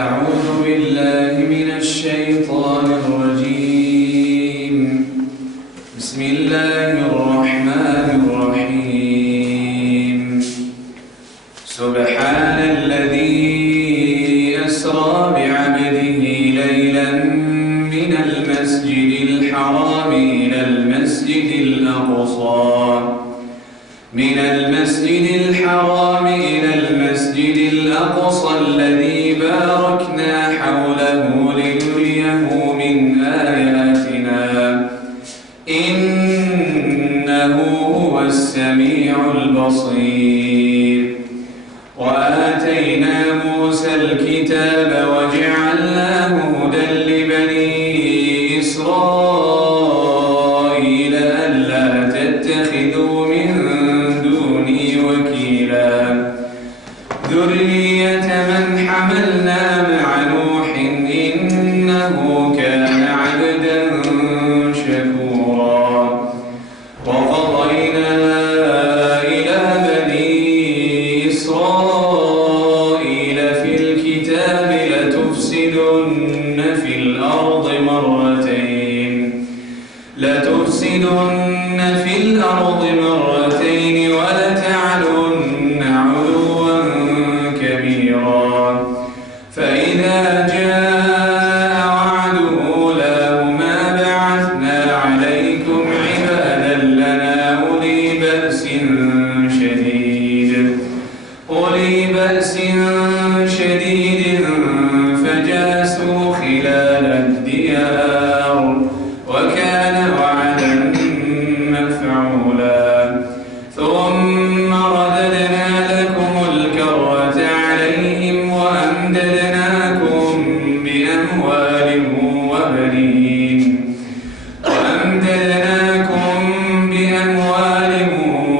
أعوذ بالله من الشيطان الرجيم بسم الله الرحمن الرحيم سبحان الذي أسرى بعبده ليلا من المسجد الحرام إلى المسجد الأقصى الذي باركنا حوله لنريه من آياتنا إنه هو السميع البصير. وآتينا موسى الكتاب وجعلناه هدى لبني إسرائيل ألا تتخذوا من دوني وكيلا ذرية من حملنا مع نوح إنه كان عبدا شكورا. وقضينا إلى بني إسرائيل في الكتاب لتفسدن في الأرض مرتين ولتعلن علوا كبيرا. فإذا جاء وعد أولاهما بعثنا عليكم عبادا لنا أولي بأس شديد فجاسوا خلال الديار وكان وعدا مفعولا. ثم رددنا لكم الكرة عليهم وأمددناكم بأموال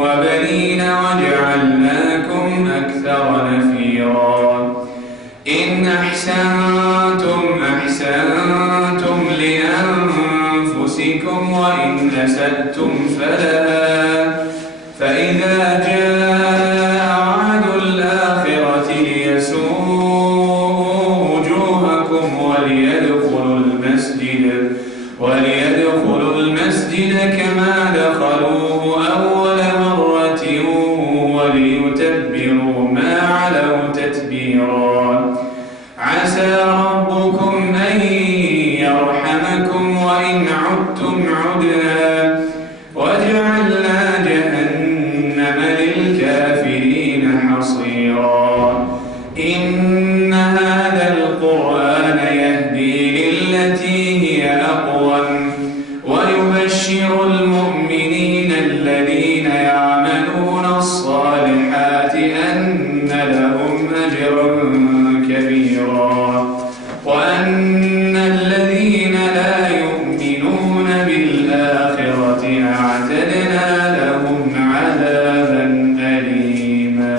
وبنين وجعلناكم أكثر نفيرا. إن أحسنتم لأنفسكم وإن أسأتم فلها. فإذا جاء وعد الآخرة ليسوءوا وجوهكم وليدخلوا المسجد كما دخلوه أول مرة وليتبروا ما علوا تتبيرا. عسى ربكم أن يرحمكم وإن عدتم عدنا وجعلنا جهنم للكافرين حصيرا. إن هذا القرآن يهدي للتي هي أقوم ويبشر المؤمنين الذين يعملون الصالحات أن لهم أجرا كبيرا وأن الذين لا يؤمنون بالآخرة أعتدنا لهم عذابا أليما.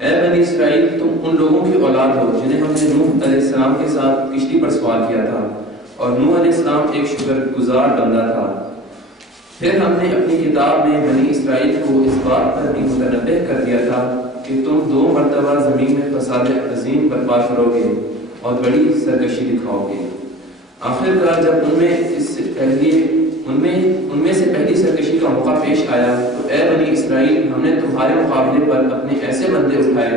اے بنی اسرائیل تم ان لوگوں کی اولاد ہو جنہیں ہم نے نوح علیہ السلام کے ساتھ کشتی پر سوار کیا تھا، اور نوح علیہ السلام ایک شکر گزار بندہ تھا۔ پھر ہم نے اپنی کتاب میں بنی اسرائیل کو اس بات پر بھی متنبہ کر دیا تھا کہ تم 2 مرتبہ زمین میں فساد عظیم برپا کرو گے اور بڑی سرکشی دکھاؤ گے۔ آخر کار جب ان میں سے پہلی سرکشی کا موقع پیش آیا تو اے بنی اسرائیل ہم نے تمہارے مقابلے پر اپنے ایسے بندے اٹھائے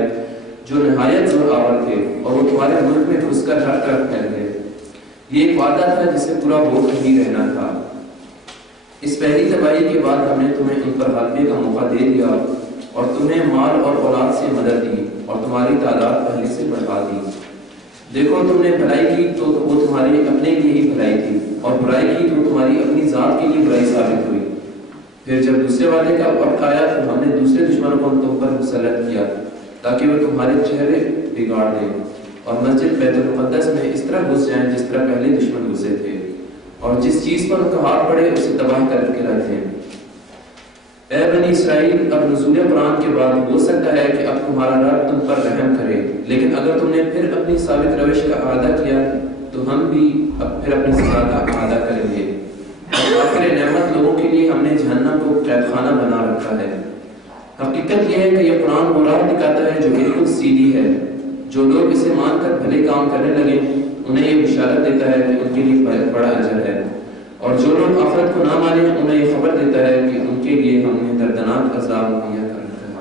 جو نہایت زور آور تھے، اور وہ تمہارے ملک میں گھس کر ہر طرف پھیل گئے۔ یہ ایک وعدہ تھا جسے پورا ہو کر ہی رہنا تھا۔ اس پہلی تباہی کے بعد ہم نے تمہیں ان پر غلبے کا موقع دے دیا اور تمہیں مال اور اولاد سے مدد دی اور تمہاری تعداد پہلے سے بڑھا دی۔ دیکھو تم نے بھلائی کی تو وہ تمہارے اپنے لیے ہی بھلائی تھی، اور برائی کی تو تمہاری اپنی ذات کے لیے برائی ثابت ہوئی۔ پھر جب دوسرے وعدے کا وقت آیا تو ہم نے دوسرے دشمنوں کو تم پر مسلط کیا تاکہ وہ تمہارے چہرے بگاڑ دیں اور مسجد بیت المقدس میں اس طرح گھس جائیں جس طرح پہلے دشمن گھسے تھے، اور جس چیز پر ان کا ہاتھ پڑے اسے تباہ کر کے رکھ دیں۔ اے بنی اسرائیل اب نزول قرآن کے بعد ہو سکتا ہے کہ اب تمہارا رب تم پر رحم کرے، لیکن اگر تم نے پھر اپنی ثابت روش کا اعادہ کیا تو ہم بھی اب پھر اپنی سزا کا اعادہ کریں گے۔ اور آخر نعمت لوگوں کے لیے ہم نے جہنم کو قید خانہ بنا رکھا ہے۔ حقیقت یہ ہے کہ یہ قرآن وہ راہ دکھاتا ہے جو بالکل سیدھی ہے۔ جو لوگ اسے مان کر بھلے کام کرنے لگے انہیں یہ بشارت دیتا ہے کہ ان کے لیے بڑا اجر ہے، اور جو لوگ آخرت کو نہ مانے انہیں یہ خبر دیتا ہے کہ ان کے لیے ہم نے دردناک عذاب مہیا کر رکھا ہے۔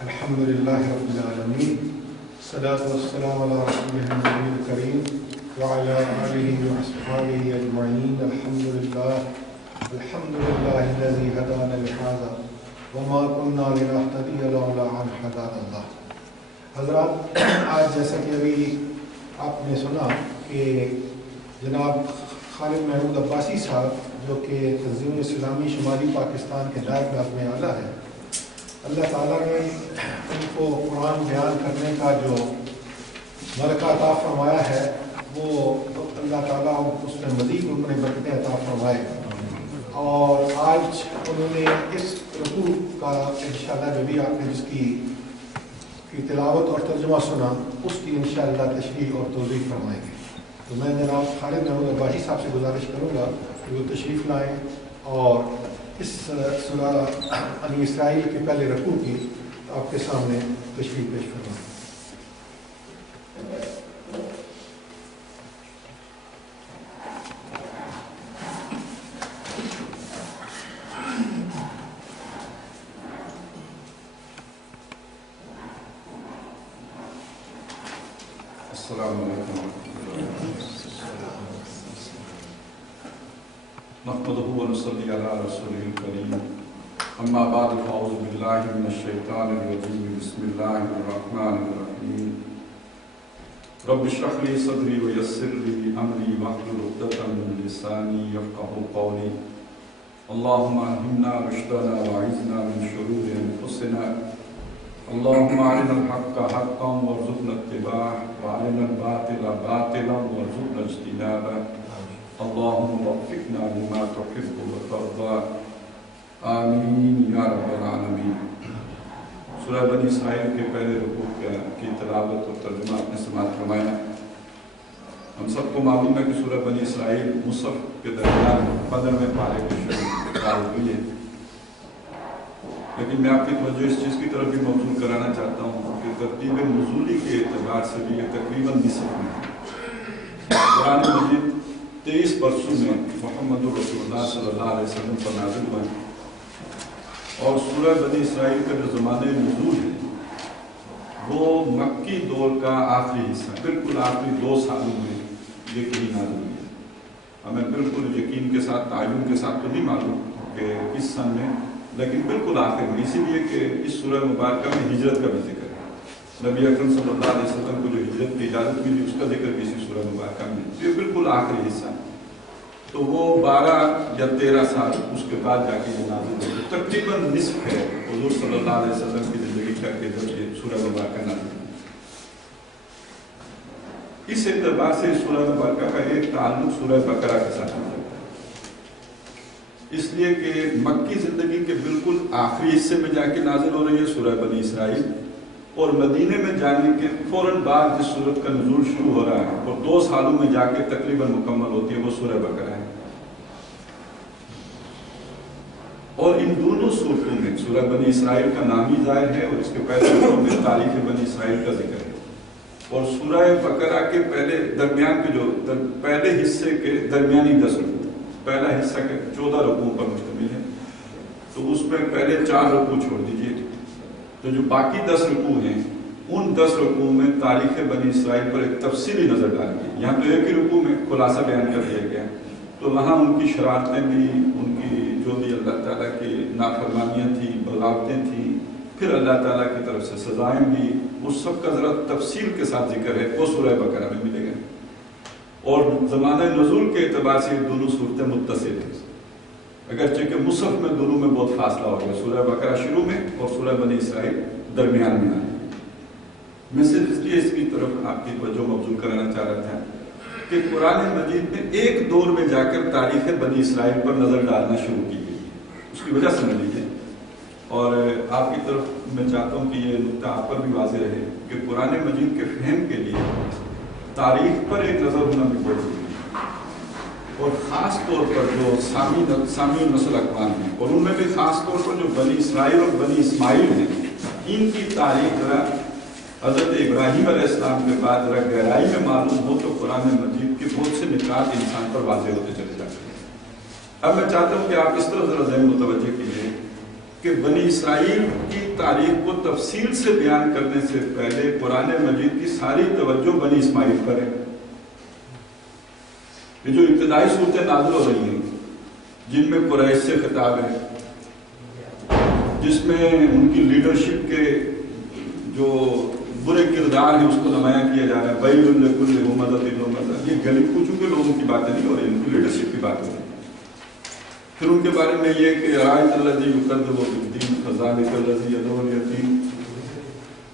الحمد للہ رب العالمین، الصلاۃ والسلام علی رسولہ النبی الکریم وعلی آلہ واصحابہ اجمعین۔ الحمد للہ الذی ہدانا لہذا وما كنا لنهتدی لولا ان ہدانا اللہ۔ حضرات، آج جیسا کہ ابھی آپ نے سنا کہ جناب خالد محمود عباسی صاحب جو کہ تنظیم اسلامی شمالی پاکستان کے نائب ناظم اعلیٰ ہیں، اللہ تعالیٰ نے ان کو قرآن بیان کرنے کا جو ملکہ عطا فرمایا ہے وہ اللہ تعالیٰ اس میں مزید ان میں برکتیں عطا فرمائے، اور آج انہوں نے اس رکوع کا انشاءاللہ جو بھی آپ نے جس کی تلاوت اور ترجمہ سنا اس کی انشاءاللہ تشریح اور توضیح فرمائیں گے۔ تو میں جناب خالد محمود عباسی صاحب سے گزارش کروں گا کہ وہ تشریف لائیں اور اس سورہ بنی اسرائیل کے پہلے رکوع کی آپ کے سامنے تشریح پیش فرمائیں۔ السلام علیکم نحمده ونصلي على رسوله الكريم اما بعد فاعوذ بالله من الشيطان الرجيم بسم الله الرحمن الرحيم رب اشرح لي صدري ويسر لي امري واحلل عقدة من لساني يفقهوا قولي اللهم الهمنا رشدنا واعذنا من شرور انفسنا اللهم ارنا الحق حقا وارزقنا اتباعه وارنا الباطل باطلا وارزقنا اجتنابه اللهم وفقنا لما تحب وترضى آمین یا رب العالمین۔ سورہ بنی اسرائیل کے پہلے رکوع کی تلاوت اور ترجمہ آپ نے سماعت فرمایا۔ ہم سب کو معلوم ہے کہ سورہ بنی اسرائیل مصحف کے درمیان 15ویں پارے کے شروع ہوئی ہے، لیکن میں آپ کی توجہ اس چیز کی طرف بھی مبذول کرانا چاہتا ہوں کہ ترتیب نزولی کے اعتبار سے بھی یہ تقریباً نصف میں قرآن مجید 23 برسوں میں محمد رسول اللہ صلی اللہ علیہ وسلم پر نازل ہوا ہے، اور سورہ بنی اسرائیل کا جو زمانہ نزول ہے وہ مکی دور کا آخری حصہ، بالکل آخری 2 سالوں میں یہ کہیں نازل ہوئی ہے۔ ہمیں بالکل یقین کے ساتھ تعین کے ساتھ تو نہیں معلوم کہ کس سن میں، لیکن بالکل آخر میں، اسی لیے کہ اس سورہ مبارکہ میں ہجرت کا بھی ذکر ہے۔ نبی اکرم صلی اللہ علیہ وسلم کو جو ہجرت کی اجازت ملی اس کا ذکر بھی اسی سورہ مبارکہ میں، یہ بالکل آخری حصہ ہے۔ تو وہ 12 یا 13 سال اس کے بعد جا کے یہ نازل ہوئی، تقریباً نصف ہے حضور صلی اللہ علیہ وسلم کی زندگی کا کہ جب یہ سورہ مبارکہ نازل ہوئی۔ اس اعتبار سے سورہ مبارکہ کا ایک تعلق سورہ بقرہ کے ساتھ ہے، اس لیے کہ مکی زندگی کے بالکل آخری حصے میں جا کے نازل ہو رہی ہے سورہ بنی اسرائیل، اور مدینے میں جانے کے فوراً بعد جس سورت کا نزول شروع ہو رہا ہے اور 2 سالوں میں جا کے تقریباً مکمل ہوتی ہے وہ سورہ بقرہ ہے۔ اور ان دونوں صورتوں میں سورہ بنی اسرائیل کا نام ہی ظاہر ہے اور اس کے پہلے صورتوں میں تاریخ بنی اسرائیل کا ذکر ہے، اور سورہ بقرہ کے درمیان کے جو پہلے حصے کے درمیانی 10 رکوع، پہلا حصہ کے 14 رکوع پر مشتمل ہے، تو اس میں پہلے 4 رکوع چھوڑ دیجئے، تو جو باقی 10 رکوع ہیں ان 10 رکوع میں تاریخ بنی اسرائیل پر ایک تفصیلی نظر ڈال گئی۔ یہاں تو ایک ہی رکوع میں خلاصہ بیان کر دیا گیا، تو وہاں ان کی شرارتیں بھی، ان کی جو بھی اللہ تعالیٰ کی نافرمانیاں تھیں، بغاوتیں تھیں، پھر اللہ تعالیٰ کی طرف سے سزائیں بھی، اس سب کا ذرا تفصیل کے ساتھ ذکر ہے، وہ سورہ بقرہ میں ملے گا۔ اور زمانہ نزول کے اعتبار سے یہ دونوں صورتیں متصل ہیں، اگرچہ کہ مصحف میں دونوں میں بہت فاصلہ ہو گیا، سورہ بقرہ شروع میں اور سورہ بنی اسرائیل درمیان میں آئی۔ میں صرف اس لیے اس کی طرف آپ کی توجہ مبذول کرانا چاہ رہا تھا کہ قرآن مجید میں ایک دور میں جا کر تاریخ بنی اسرائیل پر نظر ڈالنا شروع کی گئی ہے، اس کی وجہ سمجھ لیجیے، اور آپ کی طرف میں چاہتا ہوں کہ یہ نقطہ آپ پر بھی واضح رہے کہ قرآن مجید کے فہم کے لیے تاریخ پر ایک نظر ہونا بھی بہت ضروری ہے، اور خاص طور پر جو سامی نسل اقوام ہیں، اور ان میں بھی خاص طور پر جو بنی اسرائیل اور بنی اسماعیل ہیں، ان کی تاریخ ذرا حضرت ابراہیم علیہ السلام کے بعد ذرا گہرائی میں معلوم ہو تو قرآن مجید کے بہت سے نکات انسان پر واضح ہوتے چلے جاتے ہیں۔ اب میں چاہتا ہوں کہ آپ اس طرح ذرا ذہن متوجہ کیجیے کہ بنی اسرائیل کی تاریخ کو تفصیل سے بیان کرنے سے پہلے قرآن مجید کی ساری توجہ بنی اسماعیل پر ہے۔ یہ جو ابتدائی صورتیں نازل ہو رہی ہیں جن میں قریش سے خطاب ہے، جس میں ان کی لیڈرشپ کے جو برے کردار ہیں اس کو نمایاں کیا جا رہا ہے، وَيْلٌ لِكُلِّ هُمَزَةٍ لُمَزَةٍ، یہ گلی کوچوں کے لوگوں کی باتیں نہیں ہو رہی، ان کی لیڈرشپ کی بات ہو رہی ہے۔ پھر ان کے بارے میں یہ کہ رَأَيْتَ الَّذِي يُكَذِّبُ بِالدِّينِ فَذَلِكَ الَّذِي يَدْعُو الْيَتِيمَ،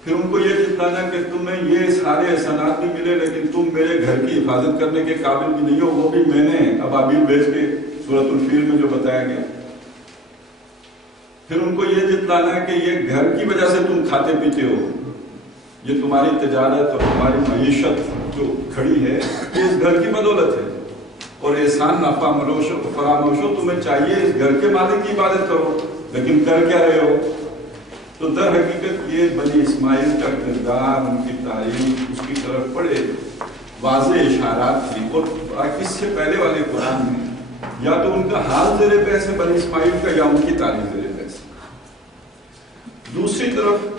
پھر ان کو یہ جتلانا کہ تمہیں یہ سارے احسانات بھی ملے لیکن تم میرے گھر کی حفاظت کرنے کے قابل بھی نہیں ہو، وہ بھی میں نے ابابیل بھیج کے سورۃ الفیل میں جو بتایا گیا۔ پھر ان کو یہ جتلانا ہے کہ یہ گھر کی وجہ سے تم کھاتے پیتے ہو، یہ تمہاری تجارت اور تمہاری معیشت جو کھڑی ہے یہ اس گھر کی بدولت ہے، اور احسان نافع فراموش ہو، تمہیں چاہیے اس گھر کے مالک کی عبادت کرو لیکن کر کیا رہے ہو۔ تو در حقیقت یہ بنی اسماعیل کا کردار، ان کی تاریخ، اس کی طرف بڑے واضح اشارات تھی، اور اس سے پہلے والے قرآن میں یا تو ان کا حال زیر بحث ہے بنی اسماعیل کا، یا ان کی تاریخ زیر بحث۔ دوسری طرف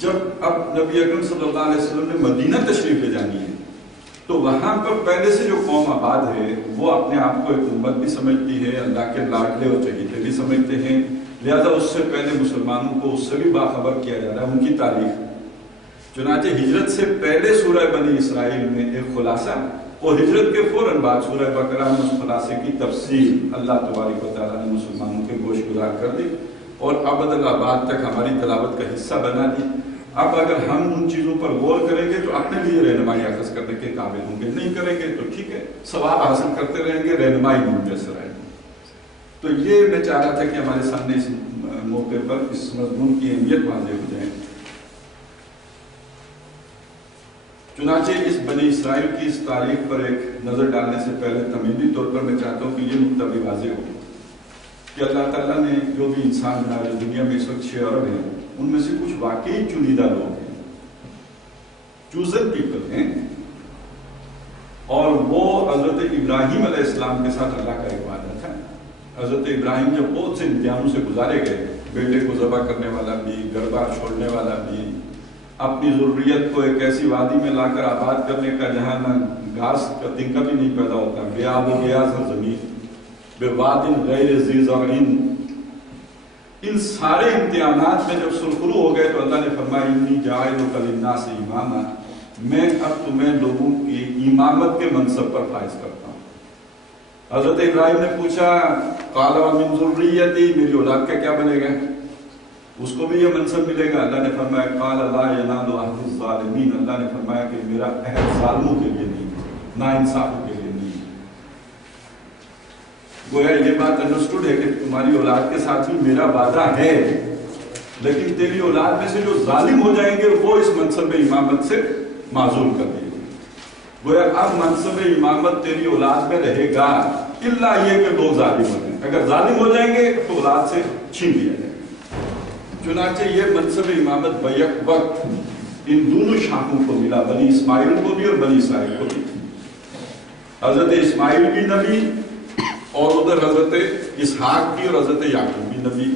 جب اب نبی اکرم صلی اللہ علیہ وسلم نے مدینہ تشریف لے جانی ہے تو وہاں پر پہلے سے جو قوم آباد ہے وہ اپنے آپ کو ایک امت بھی سمجھتی ہے، اللہ کے لاڈلے اور چہیتے بھی سمجھتے ہیں، لہذا اس سے پہلے مسلمانوں کو اس سے بھی باخبر کیا جا رہا ہے ان کی تاریخ۔ چنانچہ ہجرت سے پہلے سورہ بنی اسرائیل میں ایک خلاصہ، اور ہجرت کے فوراً بعد سورہ بقرہ میں اس خلاصے کی تفصیل اللہ تبارک و تعالیٰ نے مسلمانوں کے گوش گزار کر دی اور ابد الآباد تک ہماری تلاوت کا حصہ بنا دی۔ اب اگر ہم ان چیزوں پر غور کریں گے تو اپنے لیے رہنمائی اخذ کرنے کے قابل ہوں گے، نہیں کریں گے تو ٹھیک ہے، ثواب حاصل کرتے رہیں گے، رہنمائی نہیں میسر آئے گی۔ تو یہ میں چاہ رہا تھا کہ ہمارے سامنے اس موقع پر اس مضمون کی اہمیت واضح ہو جائے۔ چنانچہ اس بنی اسرائیل کی اس تاریخ پر ایک نظر ڈالنے سے پہلے تمہیدی طور پر میں چاہتا ہوں کہ یہ نقطہ بھی واضح ہو کہ اللہ تعالیٰ نے جو بھی انسان بنائے جو دنیا میں اس وقت 6 ارب ہیں، ان میں سے کچھ واقعی چنیدہ لوگ ہیں، چوزن پیپل ہیں، اور وہ حضرت ابراہیم علیہ السلام کے ساتھ اللہ کا ایک وعدہ تھا۔ حضرت ابراہیم جب بہت سے امتحانوں سے گزارے گئے، بیٹے کو ذبح کرنے والا بھی، گھر بار چھوڑنے والا بھی، اپنی ضروریت کو ایک ایسی وادی میں لا کر آباد کرنے کا جہاں نہ گھاس کا تنکا بھی نہیں پیدا ہوتا، بے آب و گیا زمین، بے وادن غیر ذی زرعین، ان سارے امتحانات میں جب سرخرو ہو گئے تو اللہ نے فرمایا انی جاعلک للناس اماما، میں اب تمہیں لوگوں کی امامت کے منصب پر فائز کرتا ہوں۔ حضرت ابراہیم نے پوچھا قال ومن ذریتی، میری اولاد کا کیا بنے گا؟ اس کو بھی یہ منصب ملے گا. اللہ نے فرمایا قال لا ینال عہد الظالمین, اللہ نے فرمایا کہ میرا عہد ظالموں کے لیے نہیں, ناانصافوں کے لیے نہیں. گویا یہ بات انڈرسٹوڈ ہے کہ تمہاری اولاد کے ساتھ بھی میرا وعدہ ہے, لیکن تیری اولاد میں سے جو ظالم ہو جائیں گے وہ اس منصب امامت سے معزول کر دیے. گویا اب منصب امامت تیری اولاد میں رہے گا الا یہ کہ لوگ ظالم ہو جائیں. اگر ظالم ہو جائیں گے تو اولاد سے چھین لیا جائے. چنانچہ یہ منصب امامت بیک وقت ان دونوں شاخوں کو ملا, بنی اسماعیل کو بھی اور بنی اسرائیل کو بھی. حضرت اسماعیل بھی نبی اور ادھر حضرت اسحاق بھی اور حضرت یعقوب بھی نبی.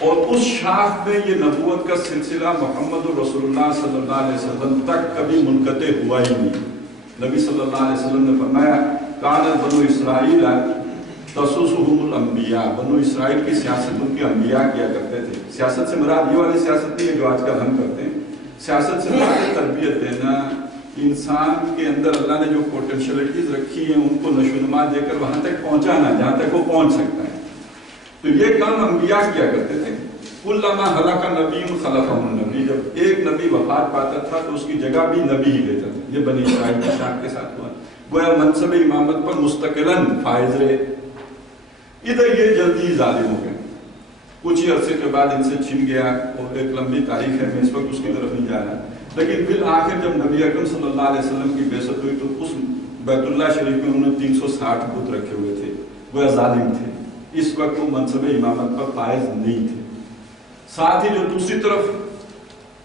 اور اس شاخ میں یہ نبوت کا سلسلہ محمد رسول اللہ صلی اللہ علیہ وسلم تک کبھی منقطع ہوا ہی نہیں. نبی صلی اللہ علیہ وسلم نے فرمایا کان بنو اسرائیل تسوسهم الانبیاء, بنو اسرائیل کی سیاست ان کے انبیاء کیا کرتے تھے. سیاست سے مراد یہ والی سیاست نہیں ہے جو آج کل ہم کرتے ہیں. سیاست سے مراد تربیت دینا, انسان کے اندر اللہ نے جو پوٹینشیلٹیز رکھی ہیں ان کو نشوونما دے کر وہاں تک پہنچانا جہاں تک وہ پہنچ سکتا ہے. تو یہ کام انبیاء کیا کرتے تھے. کلما ہلاک نبی خلفہ النبی, جب ایک نبی وفات پاتا تھا تو اس کی جگہ بھی نبی ہی لیتا تھا. یہ بنی اسرائیل کی شاخ کے ساتھ ہوا. گویا منصب امامت پر مستقلاً فائز رہے. ادھر یہ جلدی ظالم ہو گئے, کچھ ہی عرصے کے بعد ان سے چھن گیا, اور ایک لمبی تاریخ ہے, میں اس وقت اس کی طرف نہیں جا رہا. لیکن بالآخر جب نبی اکرم صلی اللہ علیہ وسلم کی بعثت ہوئی تو اس بیت اللہ شریف میں انہوں نے 360 بت رکھے ہوئے تھے. وہ ظالم تھے. اس وقت وہ منصب امامت پر فائز نہیں تھے. ساتھ ہی جو دوسری طرف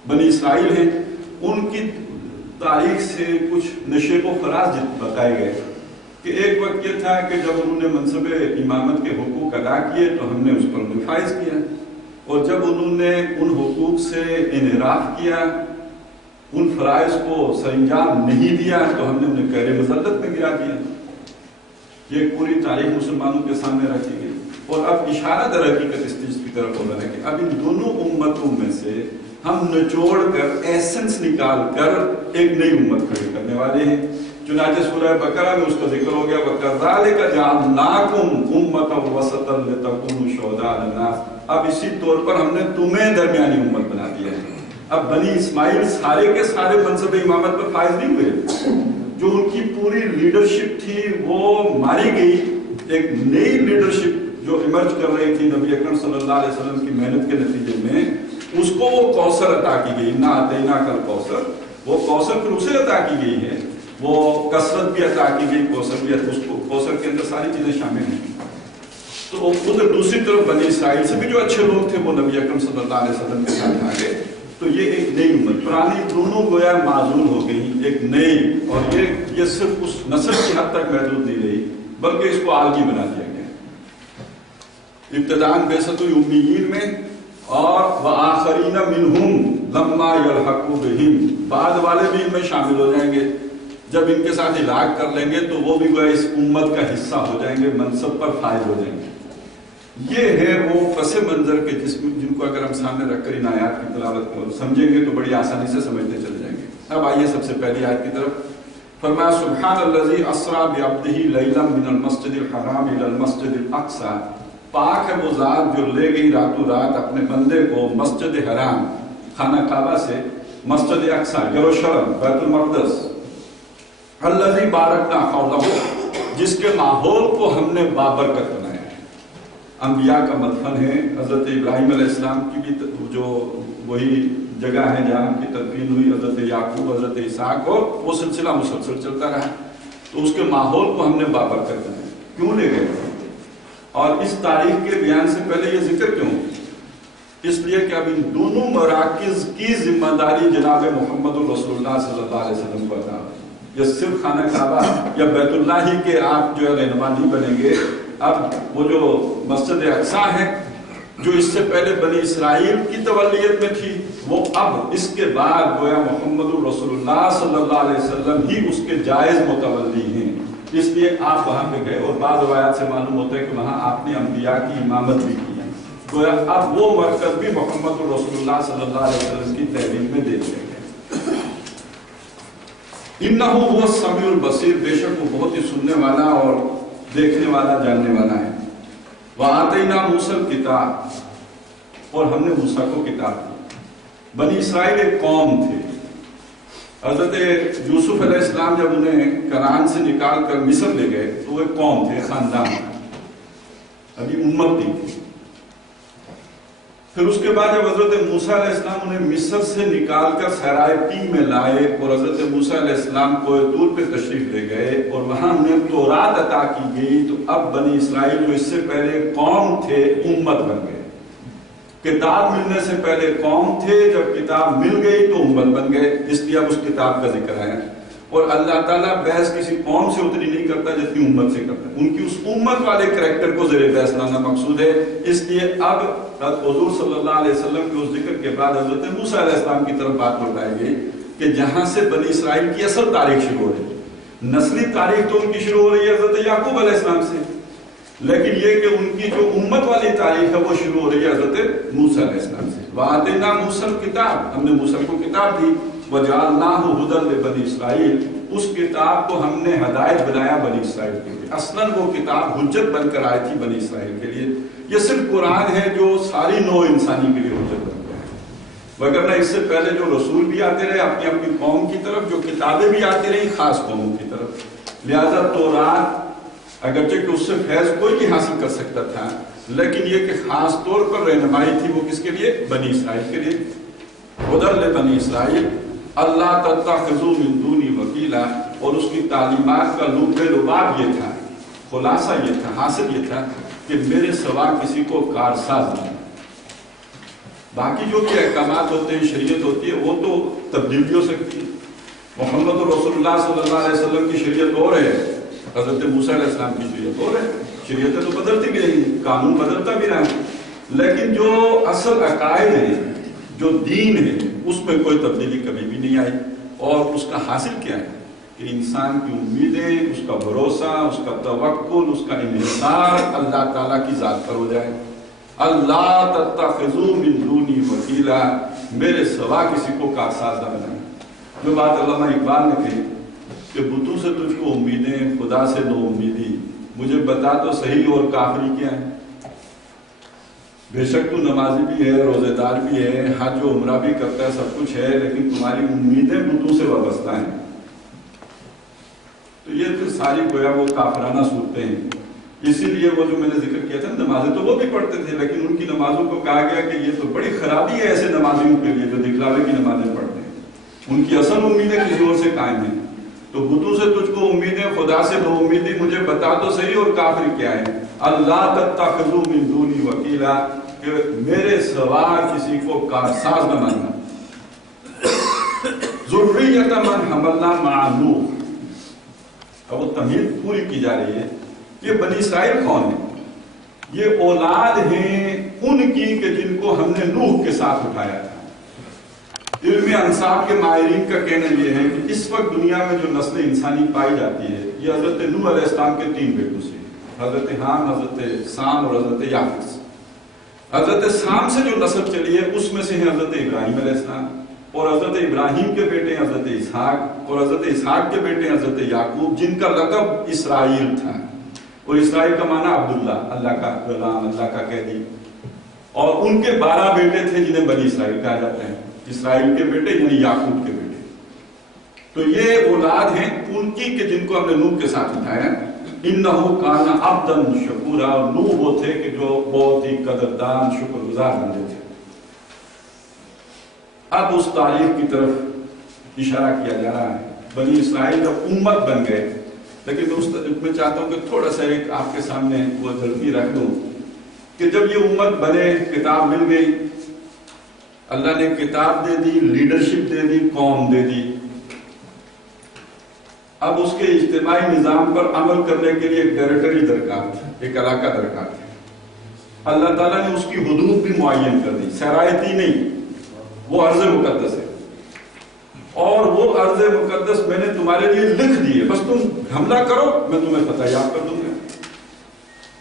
بنی اسرائیل ہیں ان کی تاریخ سے کچھ نشیب و فراز بتائے گئے کہ ایک وقت یہ تھا کہ جب انہوں نے منصب امامت کے حقوق ادا کیے تو ہم نے اس پر انہیں فائز کیا, اور جب انہوں نے ان حقوق سے انحراف کیا, ان فرائض کو سرانجام نہیں دیا, تو ہم نے انہیں قہر مذلت میں گرا دیا. یہ پوری تاریخ مسلمانوں کے سامنے رکھی گئی. اور اب اشارہ در حقیقت اس چیز کی طرف ہو رہا ہے کہ اب ان دونوں امتوں میں سے ہم نچوڑ کر ایسنس نکال کر ایک نئی امت کھڑی کرنے والے ہیں. چنانچہ سورہ بقرہ میں اس کا ذکر ہو گیا وَكَذَلِكَ جَعَلْنَاكُمْ أُمَّةً وَسَطًا لِتَكُونُوا شُهَدَاءَ عَلَى النَّاسِ. اب اسی طور پر ہم نے تمہیں درمیانی امت بنا دیا ہے. اب بنی اسماعیل سارے کے سارے منصب امامت پر فائز نہیں ہوئے. جو ان کی پوری لیڈرشپ تھی وہ ماری گئی. ایک نئی لیڈرشپ جو ایمرج کر رہی تھی نبی اکرم صلی اللہ علیہ وسلم کی محنت کے نتیجے میں, اس کو وہ کوثر عطا کی گئی. اِنَّا أَعْطَيْنَاكَ الْكَوْثَرَ, وہ کوثر پھر اسے عطا کی گئی ہے. وہ کثرت بھی عطا کی گئی, کوثر بھی, اس کو کوثر کے اندر ساری چیزیں شامل ہیں. تو ادھر دوسری طرف بنی اسرائیل سے بھی جو اچھے لوگ تھے وہ نبی اکرم صلی اللہ علیہ وسلم کے ساتھ آ گئے. تو یہ ایک نئی امت, پرانی دونوں گویا معزول ہو گئی, ایک نئی. اور یہ صرف اس نسل کی حد تک محدود نہیں رہی بلکہ اس کو عالمی بنا دیا گیا. ابتداءً بعثت امیین میں, اور وآخرین منہم لما یلحقوا بہم, بعد والے بھی ان میں شامل ہو جائیں گے. جب ان کے ساتھ علاج کر لیں گے تو وہ بھی گویا اس امت کا حصہ ہو جائیں گے, منصب پر فائز ہو جائیں گے. یہ ہے وہ پس منظر کے جن کو اگر ہم سامنے رکھ کر ان آیات کی تلاوت کو سمجھیں گے تو بڑی آسانی سے سمجھتے چل جائیں گے. اب آئیے سب سے پہلی آیت کی طرف. فرمایا سبحان الذی اسریٰ بعبدہ لیلا من المسجد الحرام الی المسجد الاقصی, پاک ہے وہ ذات جو لے گئی راتوں رات اپنے بندے کو مسجد حرام خانہ کعبہ سے مسجد اقصی یروشلم بیت المقدس, الذی بارکنا حولہ, جس کے ماحول کو ہم نے بابرکت بنایا ہے. انبیاء کا مدفن ہے. حضرت ابراہیم علیہ السلام کی بھی جو وہی جگہ ہے جہاں کی تدفین ہوئی, حضرت یعقوب, حضرت اسحاق, اور وہ سلسلہ مسلسل چلتا رہا. تو اس کے ماحول کو ہم نے بابرکت بنایا. کیوں لے گئے؟ اور اس تاریخ کے بیان سے پہلے یہ ذکر کیوں؟ اس لیے کہ اب ان دونوں مراکز کی ذمہ داری جناب محمد رسول اللہ صلی اللہ علیہ وسلم کو عطا. یہ صرف خانہ کعبہ یا بیت اللہ ہی کے آپ جو ہے رہنما نہیں بنیں گے. اب وہ جو مسجد اقصی ہے جو اس سے پہلے بنی اسرائیل کی تولیت میں تھی, وہ اب اس کے بعد گویا محمد رسول اللہ صلی اللہ علیہ وسلم ہی اس کے جائز متولی ہیں. اس لیے آپ وہاں پہ گئے, اور بعض روایات سے معلوم ہوتا ہے کہ وہاں آپ نے انبیاء کی امامت بھی کی ہے. گویا اب وہ مرکز بھی محمد رسول اللہ صلی اللہ علیہ وسلم کی تحویل میں دے دیا گیا. انہ هو السمیع البصیر, بے شک وہ بہت ہی سننے والا اور دیکھنے والا, جاننے والا ہے. وآتینا موسیٰ الکتاب, اور ہم نے موسیٰ کو کتاب دی. بنی اسرائیل ایک قوم تھے. حضرت یوسف علیہ السلام جب انہیں کنعان سے نکال کر مصر لے گئے تو وہ ایک قوم تھے، خاندان تھا، ابھی امت نہیں تھی. پھر اس کے بعد جب حضرت موسیٰ علیہ السلام انہیں مصر سے نکال کر صحرائے پی میں لائے اور حضرت موسیٰ علیہ السلام کوہ طور پہ تشریف لے گئے اور وہاں انہیں تورات عطا کی گئی، تو اب بنی اسرائیل جو اس سے پہلے قوم تھے امت بن گئے. کتاب ملنے سے پہلے قوم تھے، جب کتاب مل گئی تو امت بن گئے. اس لیے اب اس کتاب کا ذکر ہے. اور اللہ تعالیٰ بحث کسی قوم سے اتنی نہیں کرتا جتنی امت سے کرتا ہے. ان کی اس امت والے کریکٹر کو زیر بحث لانا مقصود ہے. اس لیے اب حضور صلی اللہ علیہ وسلم کے اس ذکر کے بعد حضرت موسیٰ علیہ السلام کی طرف بات لوٹائی گئی کہ جہاں سے بنی اسرائیل کی اصل تاریخ شروع ہو رہی ہے. نسلی تاریخ تو ان کی شروع ہو رہی ہے حضرت یعقوب علیہ السلام سے، لیکن یہ کہ ان کی جو امت والی تاریخ ہے وہ شروع ہو رہی ہے حضرت موسیٰ علیہ السلام سے. وَآتَيْنَا مُوسَى الْكِتَابَ، ہم نے موسیٰ کو کتاب دی. وَجَعَلْنَاهُ هُدًى لِبَنِي إِسْرَائِيلَ، اس کتاب کو ہم نے ہدایت بنایا بنی اسرائیل کے لیے. اصلاً وہ کتاب حجت بن کر آئی تھی بنی اسرائیل کے لیے. یہ صرف قرآن ہے جو ساری نوع انسانی کے لیے حجت بن گیا ہے، وگرنہ اس سے پہلے جو رسول بھی آتے رہے اپنی اپنی قوم کی طرف، جو کتابیں بھی آتی رہی خاص قوموں کی طرف. لہذا تورات اگرچہ کہ اس سے فیض کوئی بھی حاصل کر سکتا تھا، لیکن یہ کہ خاص طور پر رہنمائی تھی وہ کس کے لیے؟ بنی اسرائیل کے لیے. ہدی لبنی اسرائیل اللہ تتخذوا من دونی وکیلا، اور اس کی تعلیمات کا لب لباب یہ تھا، خلاصہ یہ تھا، حاصل یہ تھا کہ میرے سوا کسی کو کارساز نہیں. باقی جو بھی احکامات ہوتے ہیں، شریعت ہوتی ہے، وہ تو تبدیل بھی ہو سکتی ہے. محمد رسول اللہ صلی اللہ علیہ وسلم کی شریعت اور ہے، حضرت موسیٰ علیہ السلام کی شریعت اور ہے. شریعتیں تو بدلتی بھی نہیں، قانون بدلتا بھی رہا ہے، لیکن جو اصل عقائد ہیں، جو دین ہے، اس میں کوئی تبدیلی کبھی بھی نہیں آئی. اور اس کا حاصل کیا ہے کہ انسان کی امیدیں، اس کا بھروسہ، اس کا توکل، اس کا انحصار اللہ تعالیٰ کی ذات پر ہو جائے. اللہ تتخذوا من دونی وکیلا، میرے سوا کسی کو کارساز نہ بنائیں. جو بات علامہ اقبال نے کہی کہ بتوں سے تجھ کو امیدیں، خدا سے نو امیدی، مجھے بتا تو صحیح اور کافری کیا ہے. بے شک تو نمازی بھی ہے، روزے دار بھی ہے، حج و عمرہ بھی کرتا ہے، سب کچھ ہے، لیکن تمہاری امیدیں بتوں سے وابستہ ہیں. تو یہ پھر ساری گویا وہ کافرانہ صورتیں ہیں. اسی لیے وہ جو میں نے ذکر کیا تھا نمازیں تو وہ بھی پڑھتے تھے، لیکن ان کی نمازوں کو کہا گیا کہ یہ تو بڑی خرابی ہے ایسے نمازیوں کے لیے جو دکھلاوے کی نمازیں پڑھتے ہیں. ان کی اصل امیدیں کسی اور سے قائم ہیں. تو بتوں سے تجھ کو امیدیں، خدا سے نو امیدی، مجھے بتا تو صحیح اور کافر کیا ہے. اللہ تتخذوا من دونی وکیلا، کہ میرے سوا کسی کو کارساز نہ ماننا. ذریۃ من حملنا مع نوح، اب وہ تمہید پوری کی جا رہی ہے. یہ بنی اسرائیل کون ہے؟ یہ اولاد ہیں ان کی کہ جن کو ہم نے نوح کے ساتھ اٹھایا تھا. علم انساب کے ماہرین کا کہنا یہ ہے کہ اس وقت دنیا میں جو نسل انسانی پائی جاتی ہے یہ حضرت نوح علیہ السلام کے 3 بیٹوں سے، حضرت حام، حضرت سام اور حضرت یافس. حضرت سام سے جو نسل چلی ہے اس میں سے ہیں حضرت ابراہیم علیہ السلام، اور حضرت ابراہیم کے بیٹے حضرت اسحاق، اور حضرت اسحاق کے بیٹے حضرت یعقوب، جن کا لقب اسرائیل تھا. اور اسرائیل کا معنی عبداللہ، اللہ کا غلام، اللہ کا قیدی. اور ان کے 12 بیٹے تھے جنہیں بنی اسرائیل کہا جاتا ہے. اسرائیل کے بیٹے یعنی یعقوب کے بیٹے. تو یہ اولاد ہیں ان کی کہ جن کو ہم نے نوح کے ساتھ اٹھایا. انہو کان عبدا شکورا، نوح وہ تھے کہ جو بہت ہی قدردان، شکر گزار بندے تھے. اب اس تاریخ کی طرف اشارہ کیا جا رہا ہے. بنی اسرائیل جب امت بن گئے، لیکن میں چاہتا ہوں کہ تھوڑا سا ایک آپ کے سامنے وہ جلدی رکھ دوں کہ جب یہ امت بنے، کتاب مل گئی، اللہ نے کتاب دے دی، لیڈرشپ دے دی، قوم دے دی. اب اس کے اجتماعی نظام پر عمل کرنے کے لیے ایک ٹیریٹری درکار تھا، ایک علاقہ درکار تھا. اللہ تعالیٰ نے اس کی حدود بھی معین کر دی. سرایتی نہیں، وہ ارض مقدس ہے، اور وہ ارض مقدس میں نے تمہارے لیے لکھ دی ہے، بس تم حملہ کرو، میں تمہیں فتح یاب کر دوں گا.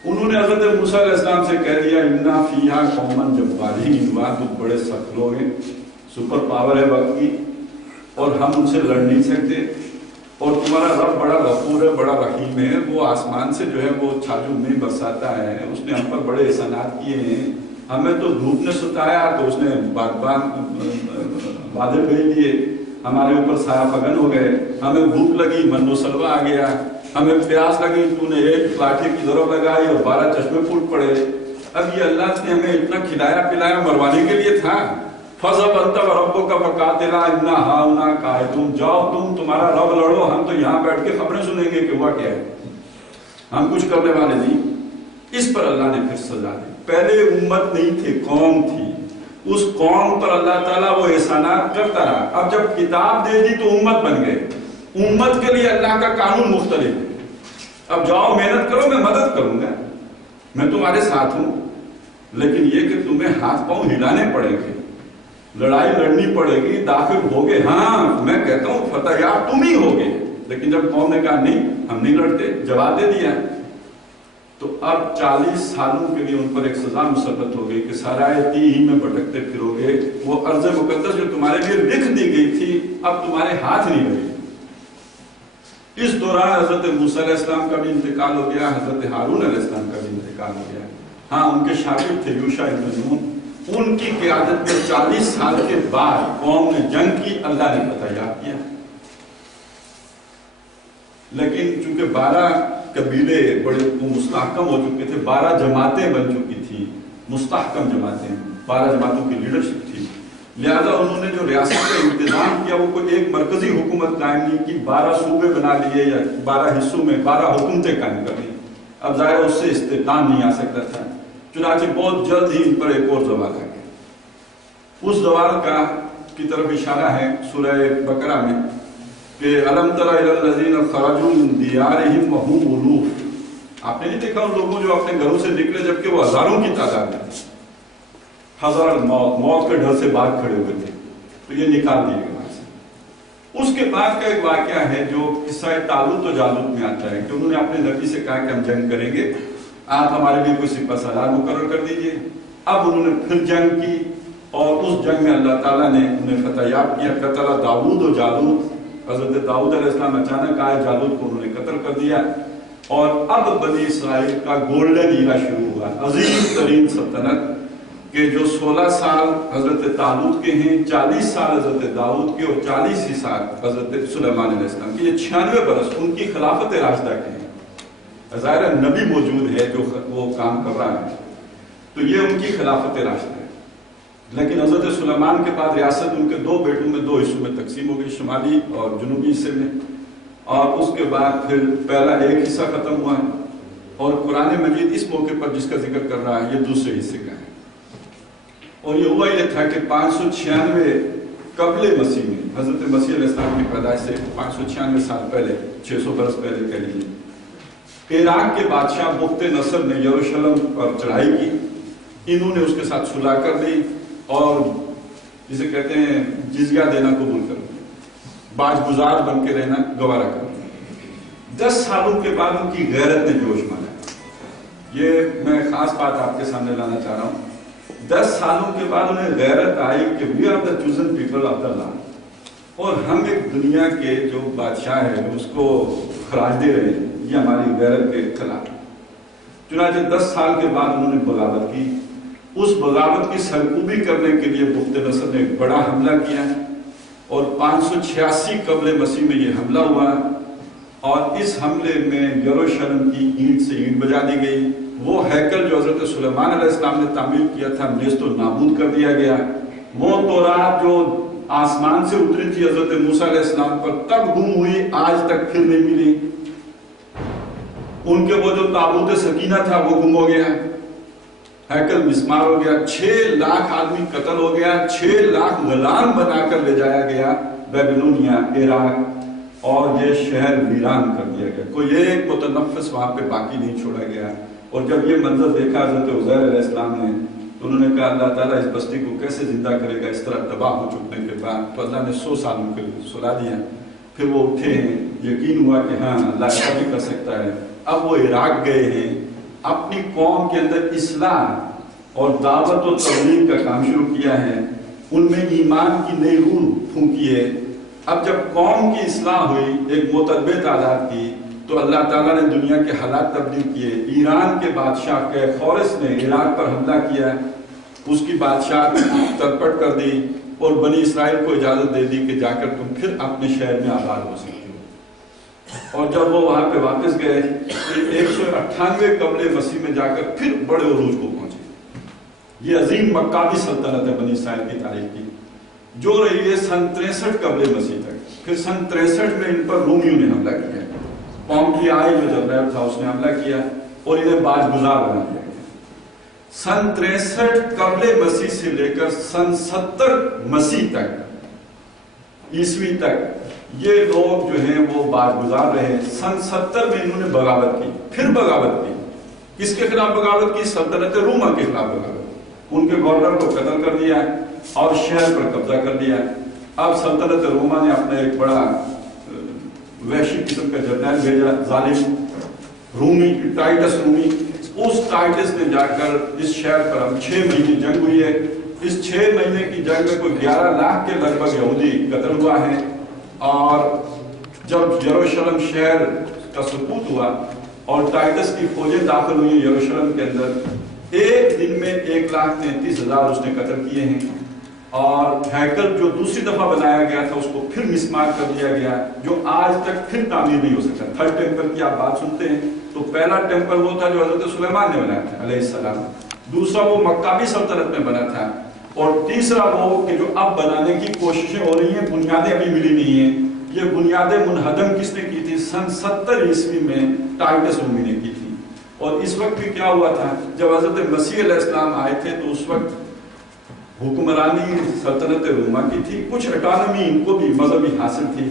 انہوں نے حضرت موسیٰ علیہ السلام سے کہہ دیا اِنَّا فِيهَا قَوْمًا جَبَّارِينَ، وہاں تو بڑے سخت لوگ ہیں، سپر پاور ہے وقت کی، اور ہم ان سے لڑ نہیں سکتے. اور تمہارا رب بڑا غفور ہے، بڑا رحیم ہے، وہ آسمان سے جو ہے وہ چھاجو میں برساتا ہے، اس نے ہم پر بڑے احسانات کیے ہیں. ہمیں تو دھوپ نے ستایا تو اس نے بادل بھیج دیے، ہمارے اوپر سایہ فگن ہو گئے، ہمیں بھوک لگی من و سلوا آ گیا، ہمیں پیاس لگی تو نے ایک لاٹھی کی ضرب لگائی اور 12 چشمے پھوٹ پڑے۔ اب یہ اللہ نے ہمیں اتنا کھلایا پلایا مروانے کے لیے تھا؟ فَذَهَبْ أَنْتَ وَرَبُّكَ فَقَاتِلَا إِنَّا هَاهُنَا قَاعِدُونَ، جاؤ تمہارا رب لڑو، ہم تو یہاں بیٹھ کے خبریں سنیں گے کہ ہوا کیا ہے، ہم کچھ کرنے والے نہیں۔ اس پر اللہ نے پھر سزا دی۔ پہلے امت نہیں تھی، قوم تھی، اس قوم پر اللہ تعالیٰ وہ احسانات کرتا رہا۔ اب جب کتاب دے دی تو امت بن گئے، امت کے لیے اللہ کا قانون مختلف ہے۔ اب جاؤ محنت کرو، میں مدد کروں گا، میں تمہارے ساتھ ہوں، لیکن یہ کہ تمہیں ہاتھ پاؤں ہلانے پڑیں گے، لڑائی لڑنی پڑے گی، داخل ہوگے، ہاں میں کہتا ہوں فتح یاب تم ہی ہوگے۔ لیکن جب قوم نے کہا نہیں ہم نہیں لڑتے، جواب دے دیا، تو اب 40 سالوں کے لیے ان پر ایک سزا مسلط ہو گئی کہ سرائے تیہی میں بھٹکتے پھرو گے۔ وہ ارض مقدس جو تمہارے لیے لکھ دی گئی تھی اب تمہارے ہاتھ نہیں لگے۔ اس دوران حضرت موسیٰ علیہ السلام کا بھی انتقال ہو گیا، حضرت ہارون علیہ السلام کا بھی انتقال ہو گیا۔ ہاں ان کے شاگرد تھے یوشع ابن نون، ان کی قیادت میں 40 سال کے بعد قوم نے جنگ کی، اللہ نے فتح یاب کیا۔ لیکن چونکہ 12 قبیلے بڑے مستحکم ہو چکے تھے، 12 جماعتیں بن چکی تھی، مستحکم جماعتیں، 12 جماعتوں کی لیڈرشپ تھی، لہذا انہوں نے جو ریاست کا انتظام کیا وہ کوئی ایک مرکزی حکومت قائم نہیں کی، 12 صوبے بنا لیے یا 12 حصوں میں 12 حکومتیں قائم کر لی۔ اب ظاہر اس سے استحکام نہیں آ سکتا تھا، چنانچہ بہت جلد ہی ان پر ایک اور زوال آ گیا۔ اس زوال کا کی طرف اشارہ ہے سورہ بقرہ میں کہ أَلَمْ تَرَ إِلَى الَّذِينَ خَرَجُوا مِنْ دِيَارِهِمْ وَهُمْ أُلُوفٌ، آپ نے نہیں دیکھا ان لوگوں جو اپنے گھروں سے نکلے جبکہ وہ ہزاروں کی تعداد میں، ہزار موت کے ڈر سے باہر کھڑے ہوئے تھے، تو یہ نکال دیے گئے وہاں سے۔ اس کے بعد کا ایک واقعہ ہے جو قصہ طالوت و جالوت میں آتا ہے کہ انہوں نے اپنے نبی سے کہا کہ ہم جنگ کریں گے، آپ ہمارے لیے کوئی سپہ سالار مقرر کر دیجئے۔ اب انہوں نے پھر جنگ کی اور اس جنگ میں اللہ تعالیٰ نے انہیں فتح یاب کیا۔ قتل داؤد و جالوت، حضرت داؤد علیہ السلام اچانک آئے، جالوت کو انہوں نے قتل کر دیا، اور اب بنی اسرائیل کا گولڈن ایرا شروع ہوا، عظیم ترین سلطنت کہ جو 16 سال حضرت طالوت کے ہیں، 40 سال حضرت داؤد کے اور 40 ہی سال حضرت سلیمان علیہ السلام کے، یہ 96 برس ان کی خلافت راشدہ کے ہیں۔ ظاہر نبی موجود ہے جو وہ کام کر رہا ہے، تو یہ ان کی خلافت راشدہ ہے۔ لیکن حضرت سلیمان کے بعد ریاست ان کے 2 بیٹوں میں 2 حصوں میں تقسیم ہو گئی، شمالی اور جنوبی حصے میں، اور اس کے بعد پھر پہلا ایک حصہ ختم ہوا ہے، اور قرآن مجید اس موقع پر جس کا ذکر کر رہا ہے یہ دوسرے حصے کا ہے۔ اور یہ ہوا یہ تھا کہ 596 قبل مسیح میں، حضرت مسیح علیہ السلام کی پیدائش سے 596 سال پہلے، 600 برس پہلے کہہ لیجیے، عراق کے بادشاہ بخت نصر نے یروشلم پر چڑھائی کی، انہوں نے اس کے ساتھ صلح کر دی اور جسے کہتے ہیں جزیہ دینا قبول کر لیا، باج گزار بن کے رہنا گوارا کر لیا۔ 10 سالوں کے بعد ان کی غیرت نے جوش مارا۔ یہ میں خاص بات آپ کے سامنے لانا چاہ رہا ہوں، 10 سالوں کے بعد انہیں غیرت آئی کہ we are the chosen people of the land، اور ہم ایک دنیا کے جو بادشاہ ہے اس کو خراج دے رہے ہیں، یہ ہماری غیرت کے خلاف۔ چنانچہ 10 سال کے بعد انہوں نے بغاوت کی، اس بغاوت کی سرکوبی کرنے کے لیے بخت نصر نے ایک بڑا حملہ کیا، اور 586 قبل مسیح میں یہ حملہ ہوا، اور اس حملے میں یروشلم کی اینٹ سے اینٹ بجا دی گئی، وہ ہیکل جو حضرت سلیمان علیہ السلام نے تعمیر کیا تھا نیست و نابود کر دیا گیا، وہ تورات جو آسمان سے اتری تھی حضرت موسیٰ علیہ السلام پر تب گم ہوئی، آج تک پھر نہیں ملی، ان کے وہ جو تابوت سکینہ تھا وہ گم ہو گیا، ہیکل مسمار ہو گیا، 6 لاکھ آدمی قتل ہو گیا، 6 لاکھ غلام بنا کر لے جایا گیا بیبلونیا عراق، اور یہ شہر ویران کر دیا گیا، کوئی ایک متنفس وہاں پہ باقی نہیں چھوڑا گیا۔ اور جب یہ منظر دیکھا حضرت عزیر علیہ السلام نے تو انہوں نے کہا اللہ تعالیٰ اس بستی کو کیسے زندہ کرے گا اس طرح تباہ ہو چکنے کے بعد، تو اللہ نے 100 سالوں کے لیے سلا دیا۔ پھر وہ اٹھے ہیں، یقین ہوا کہ ہاں اللہ ایسا بھی کر سکتا ہے۔ اب وہ عراق گئے ہیں، اپنی قوم کے اندر اصلاح اور دعوت و تبلیغ کا کام شروع کیا ہے، ان میں ایمان کی نئی روح پھونکی ہے۔ اب جب قوم کی اصلاح ہوئی ایک متنوع تعداد کی، تو اللہ تعالیٰ نے دنیا کے حالات تبدیل کیے۔ ایران کے بادشاہ کے خورس نے عراق پر حملہ کیا اس کی بادشاہ ترپٹ کر دی اور بنی اسرائیل کو اجازت دے دی کہ جا کر تم پھر اپنے شہر میں آباد ہو سکتے ہو۔ اور جب وہ وہاں پہ واپس گئے 198 قبل مسیح میں جا کر پھر بڑے عروج کو پہنچے۔ یہ عظیم مکابی سلطنت ہے بنی اسرائیل کی تاریخ کی، جو رہی ہے سن 63 قبل مسیح تک۔ پھر سن 63 میں ان پر رومیوں نے حملہ کیا، پومپیائی جو جنرل تھا اس نے حملہ کیا اور انہیں باج گزار بنا دیا گیا۔ سن 63 قبل مسیح سے لے کر سن 70 مسیح تک عیسوی تک یہ لوگ جو ہیں وہ باج گزار رہے۔ سن 70 میں انہوں نے بغاوت کی، پھر بغاوت کی۔ کس کے خلاف بغاوت کی؟ سلطنت روما کے خلاف بغاوت۔ ان کے گورنر کو قتل کر دیا اور شہر پر قبضہ کر دیا۔ اب سلطنت روما نے اپنا ایک بڑا وحشی قسم کا جرنیل بھیجا، ظالم رومی، ٹائٹس رومی۔ اس ٹائٹس نے جا کر اس شہر پر اب 6 مہینے جنگ ہوئی ہے۔ اس 6 مہینے کی جنگ میں کوئی 11 لاکھ کے لگ بھگ یہودی قتل ہوا ہے۔ اور جب یروشلم شہر کا سقوط ہوا اور ٹائٹس کی فوجیں داخل ہوئی یروشلم کے اندر، ایک دن میں 1,33,000 اس نے قتل کیے ہیں۔ اور ہیکل جو دوسری دفعہ بنایا گیا تھا اس کو پھر مسمار کر دیا گیا، جو آج تک پھر تعمیر نہیں ہو سکتا۔ تھرڈ ٹیمپل کی آپ بات سنتے ہیں تو پہلا ٹیمپل وہ تھا جو حضرت سلیمان نے بنایا تھا علیہ السلام، دوسرا وہ مکابی سلطنت میں بنا تھا، اور تیسرا وہ کہ جو اب بنانے کی کوششیں ہو رہی ہیں، بنیادیں ابھی ملی نہیں ہیں۔ یہ بنیادیں منہدم کس نے کی تھی؟ سن 70 عیسوی میں ٹائٹس رومی نے کی تھی۔ اور اس وقت بھی کیا ہوا تھا؟ جب حضرت مسیح علیہ السلام آئے تھے تو اس وقت حکمرانی سلطنت روما کی تھی، کچھ اٹانومی ان کو بھی مذہبی حاصل تھی،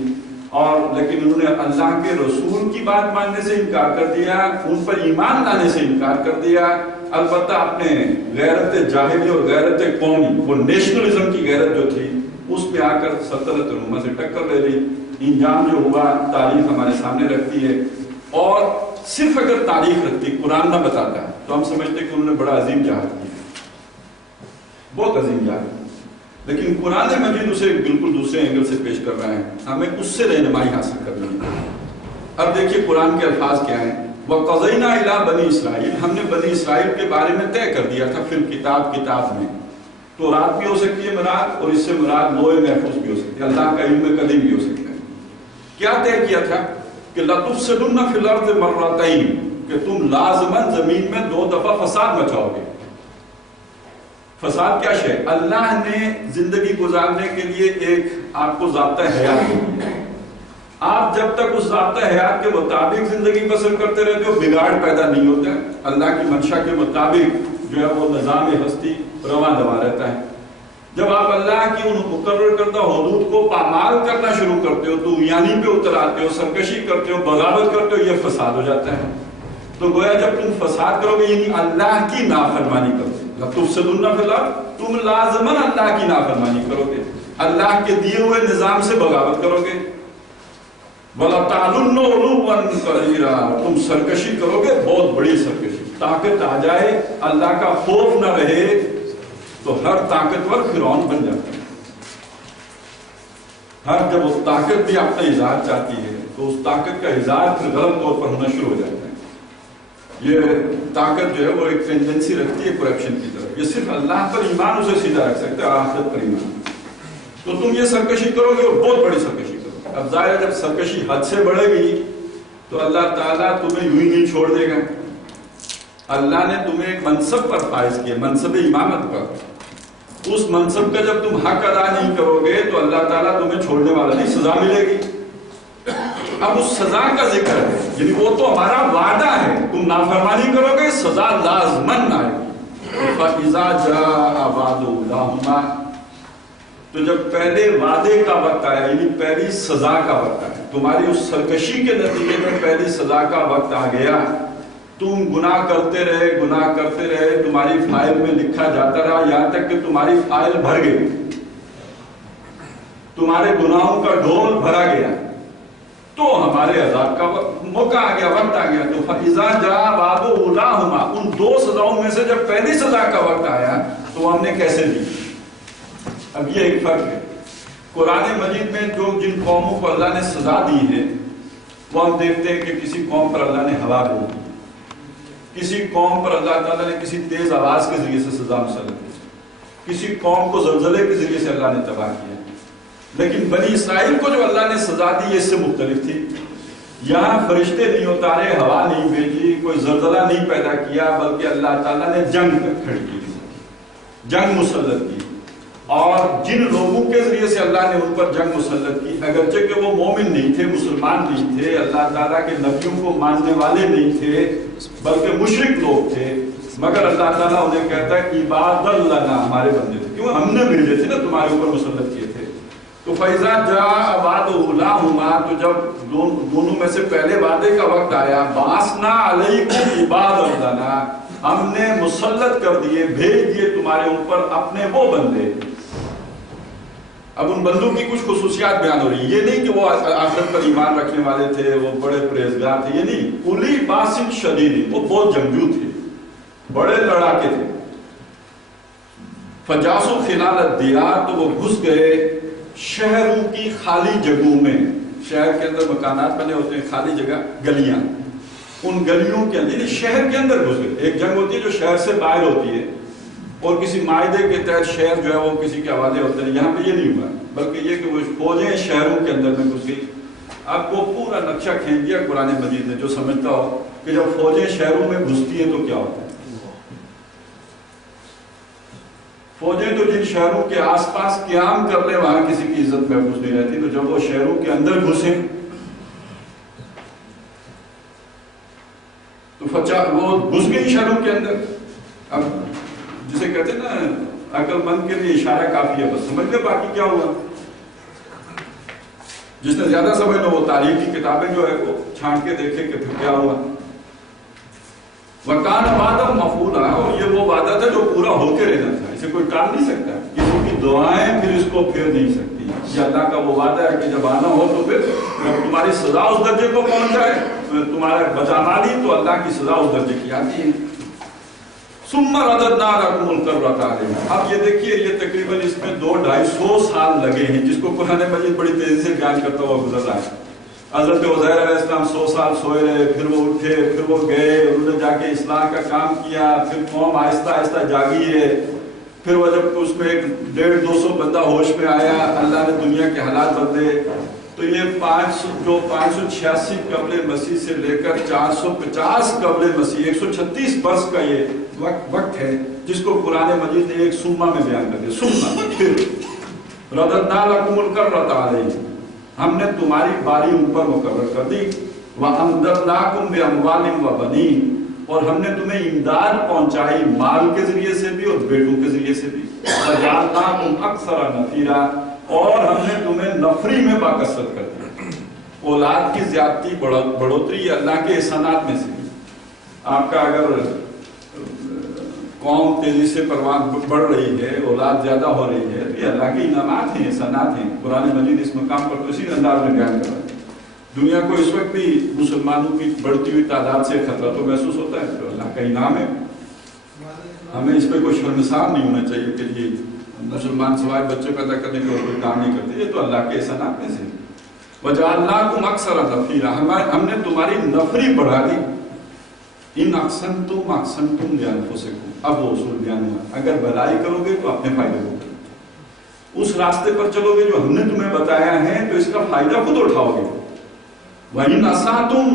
اور لیکن انہوں نے اللہ کے رسول کی بات ماننے سے انکار کر دیا، ان پر ایمان لانے سے انکار کر دیا۔ البتہ اپنے غیرت جاہلی اور غیرت قومی، وہ نیشنلزم کی غیرت جو تھی، اس پہ آ کر سلطنت روما سے ٹکر لے لی۔ انجام جو ہوا تاریخ ہمارے سامنے رکھتی ہے، اور صرف اگر تاریخ رکھتی، قرآن نہ بتاتا ہے، تو ہم سمجھتے کہ انہوں نے بڑا عظیم جہاد کیا، بہت عظیم جہاد، لیکن قرآن مجید اسے بالکل دوسرے اینگل سے پیش کر رہا ہے، ہمیں اس سے رہنمائی حاصل کرنی ہے۔ اب دیکھیے قرآن کے الفاظ کیا ہیں۔ وَقَضَيْنَا إِلَىٰ بَنِي اسرائیل، ہم نے بنی اسرائیل کے بارے میں طے کر دیا تھا پھر کتاب میں۔ تو رات بھی ہو سکتی ہے مراد، اور اس سے مراد لوح محفوظ بھی ہو سکتی ہے، اللہ کا علم قدیم بھی ہو سکتا ہے۔ کیا طے کیا تھا؟ کہ لَتُفْسِدُنَّ فِي الْأَرْضِ مَرَّتَيْنِ، کہ تم لازماً زمین میں 2 دفعہ فساد مچاؤ گے۔ فساد کیا شے؟ اللہ نے زندگی گزارنے کے لیے ایک آپ کو ضابطہ حیات دیا ہے۔ آپ جب تک اس ضابطہ حیات کے مطابق زندگی بسر کرتے رہتے ہو، بگاڑ پیدا نہیں ہوتا ہے۔ اللہ کی منشا کے مطابق جو ہے وہ نظام ہستی رواں دوا رہتا ہے۔ جب آپ اللہ کی ان مقرر کردہ حدود کو پامال کرنا شروع کرتے ہو، تو یعنی پہ اتر آتے ہو، سرکشی کرتے ہو، بغاوت کرتے ہو، یہ فساد ہو جاتا ہے۔ تو گویا جب تم فساد کرو گے یعنی اللہ کی نافرمانی کرو گے، لَتُفْسِدُنَّ فِي الْأَرْضِ، تم لازماً اللہ کی نافرمانی کرو گے، اللہ کے دیے ہوئے نظام سے بغاوت کرو گے۔ وَلَتَعْلُنَّ عُلُوًّا كَبِيرًا، تم سرکشی کرو گے، بہت بڑی سرکشی، طاقت آ جائے، اللہ کا خوف نہ رہے تو ہر طاقتور فرعون بن جاتا ہے۔ ہر جب اس طاقت بھی اپنا اظہار چاہتی ہے تو اس طاقت کا اظہار پھر غلط طور پر ہونا شروع ہو جاتا ہے۔ یہ طاقت جو ہے وہ ایک ٹینڈنسی رکھتی ہے کرپشن کی طرف۔ یہ صرف اللہ پر ایمان اسے سیدھا رکھ سکتا ہے، آخرت پر ایمان۔ تو تم یہ سرکشی کرو گے اور بہت بڑی سرکشی کرو گے۔ اب ظاہر جب سرکشی حد سے بڑھے گی تو اللہ تعالیٰ تمہیں یوں ہی نہیں چھوڑ دے گا۔ اللہ نے تمہیں ایک منصب پر فائز کیا، منصب امامت پر۔ اس منصب کا جب تم حق ادا نہیں کرو گے تو اللہ تعالیٰ تمہیں چھوڑنے والا نہیں، سزا ملے گی۔ اب اس سزا کا ذکر ہے، یعنی وہ تو ہمارا وعدہ ہے، تم نافرمانی کرو گے سزا لازماً آئے گی۔ فَإِذَا جَاءَ وَعْدُ أُولَاهُمَا، تو جب پہلے وعدے کا وقت آیا یعنی پہلی سزا کا وقت آیا، تمہاری اس سرکشی کے نتیجے میں پہلی سزا کا وقت آ گیا، تم گناہ کرتے رہے، تمہاری فائل میں لکھا جاتا رہا یہاں تک کہ تمہاری فائل بھر گئی، تمہارے گناہوں کا ڈھول بھرا گیا، تو ہمارے عذاب کا موقع آ گیا، وقت آ گیا۔ تو فَإِذَا جَاءَ وَعْدُ أُولَاهُمَا، ان 2 سزاؤں میں سے جب پہلی سزا کا وقت آیا تو ہم نے کیسے دی؟ اب یہ ایک فرق ہے۔ قرآن مجید میں جن قوموں کو اللہ نے سزا دی ہے وہ ہم دیکھتے ہیں کہ کسی قوم پر اللہ نے ہوا بھیج دی، کسی قوم پر اللہ تعالیٰ نے کسی تیز آواز کے ذریعے سے سزا مسلط کی، کسی قوم کو زلزلے کے ذریعے سے اللہ نے تباہ کیا، لیکن بنی اسرائیل کو جو اللہ نے سزا دی یہ اس سے مختلف تھی۔ یہاں فرشتے نہیں اتارے، ہوا نہیں بھیجی، کوئی زلزلہ نہیں پیدا کیا، بلکہ اللہ تعالیٰ نے جنگ کھڑی کی، جنگ مسلط کی، اور جن لوگوں کے ذریعے سے اللہ نے ان پر جنگ مسلط کی، اگرچہ کہ وہ مومن نہیں تھے، مسلمان نہیں تھے، اللہ تعالیٰ کے نبیوں کو ماننے والے نہیں تھے، بلکہ مشرک لوگ تھے، مگر اللہ تعالیٰ انہیں کہتا ہے عباد لنا، ہمارے بندے تھے، کیوں ہم نے بھیجے تھے نا، تمہارے اوپر مسلط کیے تھے۔ تو فَإِذَا جَاءَ وَعْدُ أُولَاهُمَا، تو جب دونوں میں سے پہلے وعدے کا وقت آیا، بَعَثْنَا عَلَيْكُمْ عِبَادًا لَنَا، ہم نے مسلط کر دیے، بھیج دیے تمہارے اوپر اپنے وہ بندے۔ اب ان بندوں کی کچھ خصوصیات بیان ہو رہی ہیں، یہ نہیں کہ وہ آخرت پر ایمان رکھنے والے تھے، وہ بڑے پرہیزگار تھے، یہ نہیں، اولی باس شدید، وہ بہت جنگجو تھے، بڑے لڑاکے تھے۔ فجاسو خلال الدیار، تو وہ گھس گئے شہروں کی خالی جگہوں میں، شہر کے اندر مکانات بنے ہوتے ہیں، خالی جگہ گلیاں، ان گلیوں کے اندر، یعنی شہر کے اندر گھس گئے۔ ایک جنگ ہوتی ہے جو شہر سے باہر ہوتی ہے، اور کسی معاہدے کے تحت شہر جو ہے وہ کسی کے حوالے ہوتے ہیں، یہاں پہ یہ نہیں ہوا، بلکہ یہ کہ وہ فوجیں شہروں کے اندر میں گھس گئی۔ آپ کو پورا نقشہ کھینچ دیا قرآن مجید نے، جو سمجھتا ہو کہ جب فوجیں شہروں میں گھستی ہیں تو کیا ہوتا ہے۔ فوجیں تو جن شہروں کے آس پاس قیام کر لیں وہاں کسی کی عزت محفوظ نہیں رہتی، تو جب وہ شہروں کے اندر گھسیں تو وہ گھس گئی شہروں کے اندر۔ اب جسے کہتے ہیں نا عقل مند کے لیے اشارہ کافی ہے، بس سمجھ لے باقی کیا ہوا۔ جس نے زیادہ سمجھ لو وہ تاریخ کی کتابیں جو ہے وہ چھان کے دیکھے کہ پھر کیا ہوا۔ وَكَانَ وَعْدًا مَفْعُولًا، اور یہ وہ وعدہ تھا جو پورا ہو کے رہنا تھا، اسے کوئی ٹال نہیں سکتا، کسی کی دعائیں پھر اس کو پھیر نہیں سکتی۔ یہ اللہ کا وہ وعدہ ہے کہ جب آنا ہو تو پھر جب تمہاری سزا اس درجے کو پہنچ جائے، تمہارا بچانا لی تو اللہ کی سزا اس درجے کی آتی ہے۔ ثُمَّ رَدَدْنَا لَكُمُ الْكَرَّةَ عَلَيْهِمْ، اب یہ دیکھیے یہ تقریباً اس میں 200-250 سال لگے ہیں، جس کو قرآن مجید بڑی تیزی سے بیان کرتا ہوا گزر رہا ہے۔ حضرت عزیر علیہ السلام 100 سال سوئے رہے، پھر وہ اٹھے، پھر وہ گئے، انہوں نے جا کے اصلاح کا کام کیا، پھر قوم آہستہ آہستہ جاگی ہے، پھر وہ جب اس میں 150-200 بندہ ہوش میں آیا، اللہ نے دنیا کے حالات بدلے، تو یہ 586 قبل مسیح سے لے کر 450 قبل مسیح 136 برس کا یہ وقت ہے، جس کو قرآن مجید نے ایک سمہ میں بیان کر دیا۔ سمہ، پھر رَدَدْنَا لَكُمُ الْكَرَّةَ عَلَيْهِمْ، ہم نے تمہاری باری ان پر مقرر کر دی۔ وَأَمْدَدْنَاكُمْ بِأَمْوَالٍ وَبَنِينَ، اور ہم نے تمہیں امداد پہنچائی مال کے ذریعے سے بھی اور بیٹوں کے ذریعے سے بھی۔ وَجَعَلْنَاكُمْ أَكْثَرَ نَفِيرًا، اور ہم نے تمہیں نفری میں باکثرت کر دیا۔ اولاد کی زیادتی بڑھوتری اللہ کے احسانات میں سے۔ آپ کا اگر قوم تیزی سے پروان بڑھ رہی ہے، اولاد زیادہ ہو رہی ہے، تو یہ اللہ کے انعامات ہیں، احسانات ہیں۔ قرآن مجید اس مقام پر تو اسی انداز میں بیان کر رہا ہے۔ دنیا کو اس وقت بھی مسلمانوں کی بڑھتی ہوئی تعداد سے خطرہ تو محسوس ہوتا ہے، تو اللہ کا انعام ہے، ہمیں اس پہ کوئی شرمسار نہیں ہونا چاہیے کہ یہ مسلمان سوائے بچے پیدا کرنے کے اور کوئی کام نہیں کرتے، یہ تو اللہ کے احسانات میں سے۔ وَجَعَلْنَاكُمْ أَكْثَرَ نَفِيرًا، ہم نے تمہاری نفری بڑھا دی۔ ان اقسمتم اقسمتم لانفسکم، اب وہ اصول بیان ہوا، اگر بھلائی کرو گے تو اپنے فائدے کو کرو، اس راستے پر چلو گے جو ہم نے تمہیں بتایا ہے تو اس کا فائدہ خود اٹھاؤ گے۔ وَإِنْ أَسَأْتُمْ،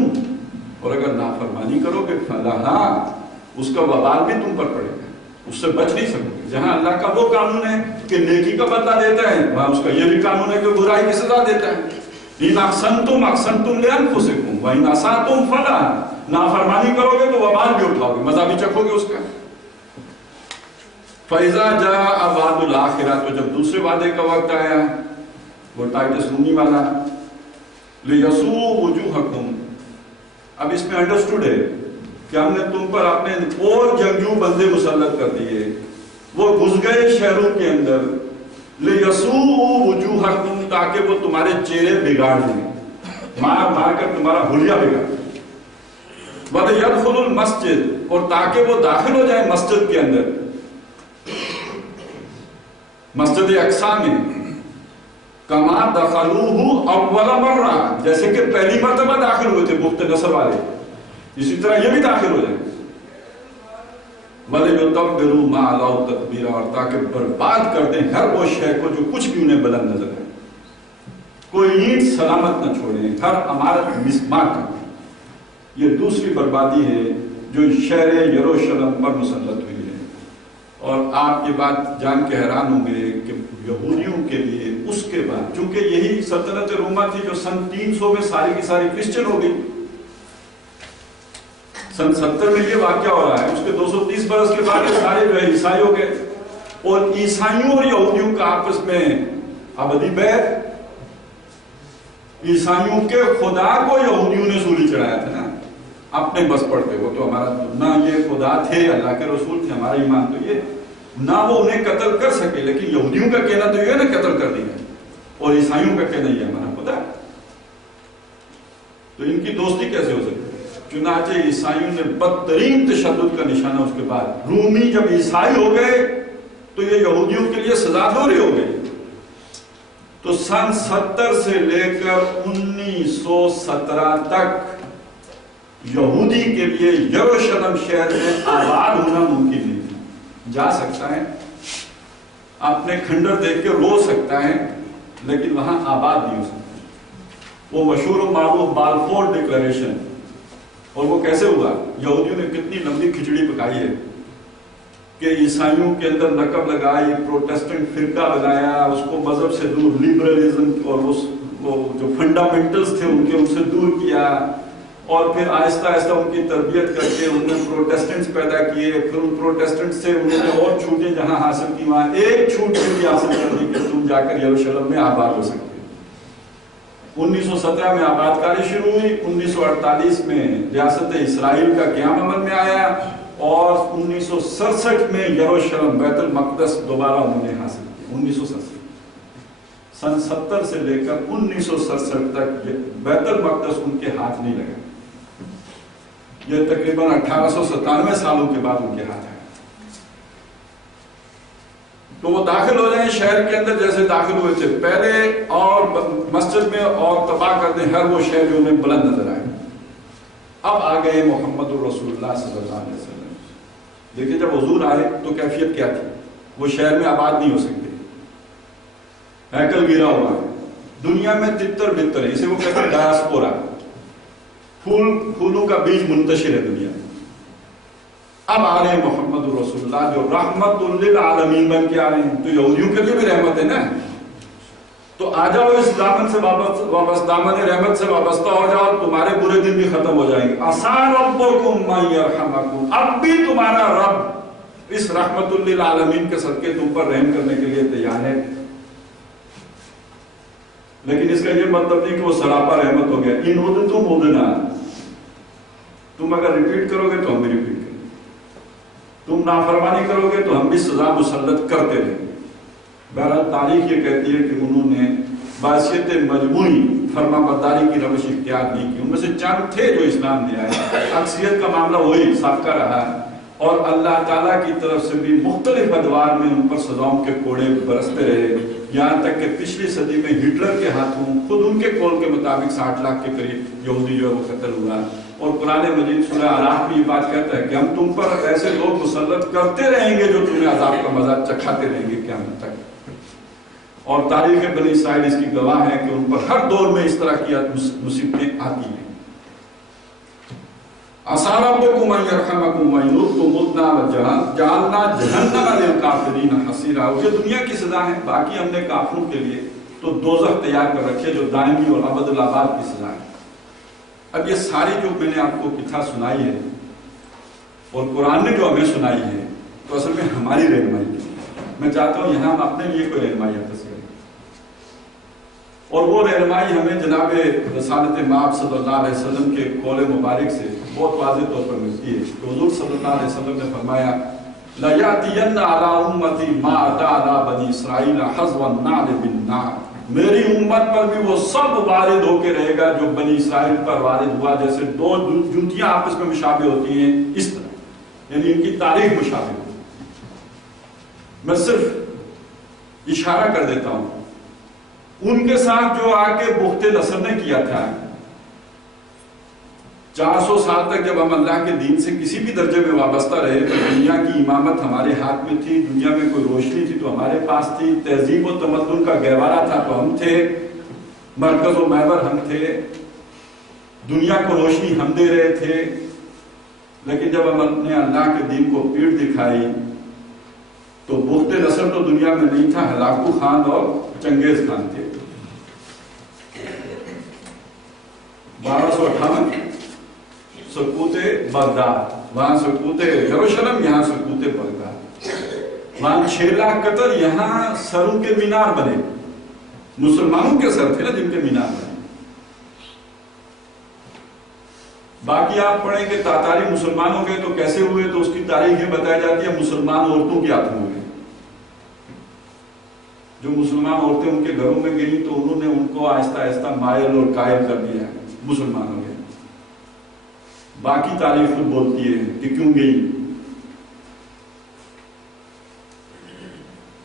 اور اگر نافرمانی کرو گے فَلَهَا، اس کا وبال بھی تم پر پڑے گا، اس سے بچ نہیں سکو گے۔ جہاں اللہ کا وہ قانون ہے کہ نیکی کا بدلہ دیتا ہے، وہاں اس کا یہ بھی قانون ہے کہ برائی کی سزا دیتا ہے۔ ان اقسمتم اقسمتم لانفسکم وان اسأتم فلا، نافرمانی کرو گے تو وبال بھی اٹھاؤ گے، مزہ بھی چکھو گے اس کا۔ فَإِذَا جَاءَ وَعْدُ الْآخِرَةِ، تو جب دوسرے وعدے کا وقت آیا، وہ ٹائٹس رومی والا، لِيَسُوءُ وُجُوهَكُمْ، اب اس میں انڈرسٹوڈ ہے کہ ہم نے تم پر اپنے اور جنگجو بندے مسلط کر دیے، وہ گھس گئے شہروں کے اندر، لِيَسُوءُ وُجُوهَكُمْ، تاکہ وہ تمہارے چہرے بگاڑ دیں، مار مار کر تمہارا حلیہ بگاڑ دیں۔ وَلِيَدْخُلُوا الْمَسْجِدَ، اور تاکہ وہ داخل ہو جائیں مسجد کے اندر، مسجد اقصی میں، کما دخلوہ اول مرہ، جیسے کہ پہلی مرتبہ داخل ہوئے تھے بخت نصر والے، اسی طرح یہ بھی داخل ہو جائیں۔ وَلِيُتَبِّرُوا مَا عَلَوْا تَتْبِيرًا، اور تاکہ برباد کر دیں ہر وہ شے کو جو کچھ بھی انہیں بلند نظر ہے، کوئی اینٹ سلامت نہ چھوڑیں، ہر عمارت مسمار کر دیں۔ یہ دوسری بربادی ہے جو شہر یروشلم پر مسلط ہوئی ہے۔ اور آپ یہ بات جان کے حیران ہوں گے کہ یہودیوں کے لیے اس کے بعد، چونکہ یہی سلطنت روما تھی جو سن 300 میں ساری کی ساری کرسچن ہو گئی، سن 70 میں یہ واقعہ ہو رہا ہے، اس کے 230 برس کے بعد یہ سارے جو ہے عیسائی ہو گئے، اور عیسائیوں اور یہودیوں کا آپس میں ابدی بیعت۔ عیسائیوں کے خدا کو یہودیوں نے سولی چڑھایا تھا نا، اپنے بس پڑتے، وہ تو ہمارا نہ یہ خدا تھے، اللہ کے رسول تھے، ہمارا ایمان تو یہ نہ وہ انہیں قتل کر سکے، لیکن یہودیوں کا کہنا تو یہ نا قتل کر دیا، اور عیسائیوں کا کہنا یہ ہمارا خدا، تو ان کی دوستی کیسے ہو سکتی؟ چنانچہ عیسائیوں نے بدترین تشدد کا نشانہ اس کے بعد، رومی جب عیسائی ہو گئے تو یہ یہودیوں کے لیے سزا دوری ہو گئی۔ تو سن 70 سے لے کر 1917 تک یہودی کے لیے یروشلم شہر میں آباد ہونا ممکن نہیں تھا۔ جا سکتا ہے، اپنے کھنڈر دیکھ کے رو سکتا ہے، لیکن وہاں آباد نہیں ہو سکتا۔ وہ مشہور و معروف بالفور ڈکلریشن، اور وہ کیسے ہوا؟ یہودیوں نے کتنی لمبی کھچڑی پکائی ہے کہ عیسائیوں کے اندر نقب لگائی، پروٹیسٹنٹ فرقہ لگایا، اس کو مذہب سے دور، لبرلزم اور وہ جو فنڈامنٹلز تھے ان سے دور کیا، اور پھر آہستہ آہستہ ان کی تربیت کر کے ان میں پروٹیسٹنٹس پیدا کیے، پھر ان پروٹیسٹنٹ سے انہوں نے اور چھوٹیں جہاں حاصل کی، وہاں ایک چھوٹ بھی حاصل کر دی کہ تم جا کر یروشلم میں آباد ہو سکتے۔ 1917 میں آباد کاری شروع ہوئی، 1948 میں ریاست اسرائیل کا قیام عمل میں آیا، اور 1967 میں یروشلم بیت المقدس دوبارہ انہوں نے حاصل کیا۔ 1967 سن 70 سے لے کر 1967 تک بیت المقدس ان کے ہاتھ نہیں لگا، یہ تقریباً 1897 سالوں کے بعد ان کے ہاتھ آیا۔ تو وہ داخل ہو جائیں شہر کے اندر جیسے داخل ہوئے تھے پہلے، اور مسجد میں اور تباہ کر دیں ہر وہ شہر جو انہیں بلند نظر آئے۔ اب آ گئے محمد الرسول اللہ صلی اللہ علیہ وسلم۔ دیکھیں جب حضور آئے تو کیفیت کیا تھی؟ وہ شہر میں آباد نہیں ہو سکتے، ہیکل گرا ہوا ہے، دنیا میں تتر بتر ہے، اسے وہ کہتے ہیں ڈایاسپورا، پھولوں کا بیج منتشر ہے دنیا میں۔ اب آ رہے ہیں محمد الرسول اللہ جو رحمت للعالمین بن کے آ رہے ہیں، تو یہودیوں کے لیے بھی رحمت ہے نا، تو آ جاؤ اس دامن سے وابستہ، دامن رحمت سے وابستہ ہو جاؤ، تمہارے برے دن بھی ختم ہو جائیں گے۔ عَسَىٰ رَبُّكُمْ أَن يَرْحَمَكُمْ، اب بھی تمہارا رب اس رحمت للعالمین کے صدقے تم پر رحم کرنے کے لیے تیار ہے۔ لیکن اس کا یہ مطلب نہیں کہ وہ سراپا رحمت ہو گیا۔ ان عُدْتُمْ عُدْنَا، تم اگر ریپیٹ کرو گے تو ہم بھی ریپیٹ کریں گے، تم نافرمانی کرو گے تو ہم بھی سزا مسلط کرتے رہیں گے۔ بہرحال تاریخ یہ کہتی ہے کہ انہوں نے بحیثیت مجموعی فرما برداری کی روش اختیار نہیں کی۔ ان میں سے چند تھے جو اسلام لے آئے، اکثریت کا معاملہ وہی سابقہ رہا، اور اللہ تعالیٰ کی طرف سے بھی مختلف ادوار میں ان پر سزاؤں کے کوڑے برستے رہے، یہاں تک کہ پچھلی صدی میں ہٹلر کے ہاتھوں خود ان کے قول کے مطابق 60 لاکھ کے قریب یہودی جو ہے وہ قتل ہوا۔ اور قرآن مجید سورہ اعراف میں یہ بات کہتا ہے کہ ہم تم پر ایسے لوگ مسلط کرتے رہیں گے جو تمہیں عذاب کا مزہ چکھاتے رہیں گے قیامت تک۔ اور تاریخ بنی اسرائیل اس کی گواہ ہے کہ ان پر ہر دور میں اس طرح کی مصیبتیں آتی ہیں۔ عَسَىٰ رَبُّكُمْ أَن يَرْحَمَكُمْ وَإِنْ عُدْتُمْ عُدْنَا وَجَعَلْنَا جَهَنَّمَ لِلْكَافِرِينَ حَصِيرًا۔ یہ دنیا کی سزا ہے، باقی ہم نے کافروں کے لیے تو دوزخ تیار کر رکھے جو دائمی اور ابد الآباد کی سزا ہے۔ اب یہ ساری جو میں نے آپ کو کتھا سنائی ہے اور قرآن نے جو ہمیں سنائی ہے، تو اصل میں ہماری رہنمائی کی۔ میں چاہتا ہوں یہاں ہم اپنے لیے کوئی رہنمائی حاصل کریں، اور وہ رہنمائی ہمیں جناب رسالت مآب صلی اللہ علیہ وسلم کے قول مبارک سے بہت واضح طور پر ملتی ہے کہ حضور صلی اللہ علیہ وسلم نے فرمایا لَيَأْتِيَنَّ عَلَىٰ أُمَّتِي مَا أَتَىٰ عَلَىٰ بَنِي إِسْرَائِيلَ حَذْوَ النَّعْلِ بِالنَّعْلِ، میری امت پر بھی وہ سب وارد ہو کے رہے گا جو بنی اسرائیل پر وارد ہوا، جیسے دو جوتیاں آپس میں مشابہ ہوتی ہیں اس طرح، یعنی ان کی تاریخ مشابہ ہوتی ہے۔ میں صرف اشارہ کر دیتا ہوں، ان کے ساتھ جو آ کے بخت نصر نے کیا تھا، 400 سال تک جب ہم اللہ کے دین سے کسی بھی درجے میں وابستہ رہے تو دنیا کی امامت ہمارے ہاتھ میں تھی، دنیا میں کوئی روشنی تھی تو ہمارے پاس تھی، تہذیب و تمدن کا گہوارہ تھا تو ہم تھے، مرکز و محور ہم تھے، دنیا کو روشنی ہم دے رہے تھے. لیکن جب ہم نے اللہ کے دین کو پیٹ دکھائی تو بخت نصر تو دنیا میں نہیں تھا، ہلاکو خان اور چنگیز خان تھے. 1258 سقوط بغداد، وہاں سقوط یروشلم، یہاں سقوط بغداد. وہاں 6 لاکھ قتل، یہاں سروں کے مینار بنے. مسلمانوں کے سر تھے نا جن کے مینار بنے. باقی آپ پڑھیں کہ تاتاری مسلمان ہو گئے تو کیسے ہوئے، تو اس کی تاریخ یہ بتائی جاتی ہے مسلمان عورتوں کے ہاتھوں ہوئے. جو مسلمان عورتیں ان کے گھروں میں گئیں تو انہوں نے ان کو آہستہ آہستہ مائل اور قائل کر دیا، مسلمان ہو گئے. باقی تاریخ خود بولتی ہے کہ کیوں گئی.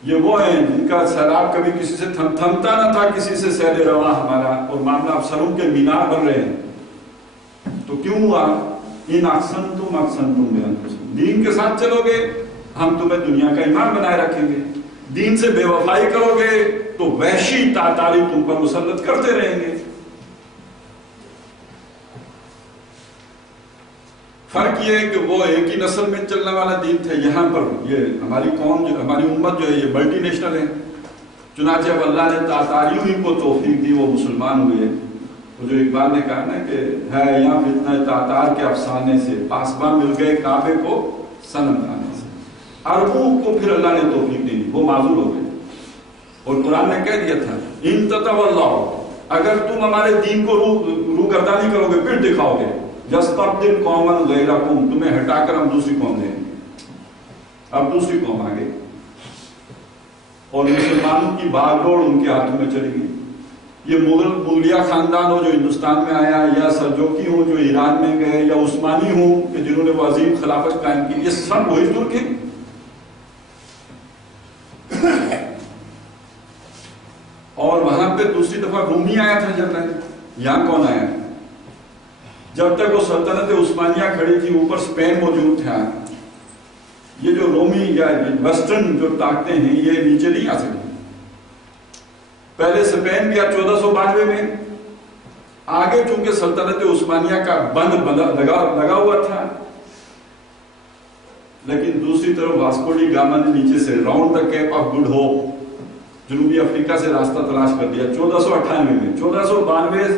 یہ وہ ہیں جن کا سیلاب کبھی کسی سے تھمتا نہ تھا، کسی سے سیل رواں ہمارا، اور معاملہ اب سروں کے مینار بن رہے ہیں. تو کیوں ہوا؟ ان احسنتم احسنتم لانفسکم، دین کے ساتھ چلو گے ہم تمہیں دنیا کا امام بنائے رکھیں گے، دین سے بے وفائی کرو گے تو وحشی تاتاری تم پر مسلط کرتے رہیں گے. فرق یہ ہے کہ وہ ایک ہی نسل میں چلنے والا دین تھا. یہاں پر یہ ہماری قوم جو ہماری امت جو ہے یہ ملٹی نیشنل ہے. چنانچہ اب اللہ نے تاتاریوں ہی کو توفیق دی، وہ مسلمان ہوئے. وہ جو اقبال نے کہا نا کہ ہے یہاں فتنہ تاتار کے افسانے سے، پاسباں مل گئے کعبے کو صنم کھانے سے. عربوں کو پھر اللہ نے توفیق نہیں دی، وہ معذور ہو گئے. اور قرآن نے کہہ دیا تھا ان تتولوا، اگر تم ہمارے دین کو روگردانی کرو گے، پھر دکھاؤ گے، یستبدل قوما غیرکم، تمہیں ہٹا کر ہم دوسری قوم دیں گے. اب دوسری قوم آ گئی اور مسلمانوں کی باغ ڈور ان کے ہاتھوں میں چلی گئی. یہ مغلیہ خاندان ہو جو ہندوستان میں آیا، یا سلجوقی ہوں جو ایران میں گئے، یا عثمانی ہوں کہ جنہوں نے وہ عظیم خلافت قائم کی، یہ سب وہی ترک ہیں. اور وہاں پہ دوسری دفعہ رومی آیا تھا جب میں، یہاں کون آیا؟ جب تک وہ سلطنت عثمانیہ کھڑی تھی اوپر اسپین موجود تھا. یہ جو رومی یا ویسٹرن جو طاقتیں ہیں یہ نیچے نہیں آ سکتی. پہلے اسپین گیا 1492 میں، آگے چونکہ سلطنت عثمانیہ کا بند لگا ہوا تھا. لیکن دوسری طرف واسکو ڈی گاما نے نیچے سے round the cape of good hope جنوبی افریقہ سے راستہ تلاش کر دیا 1498 میں. 1492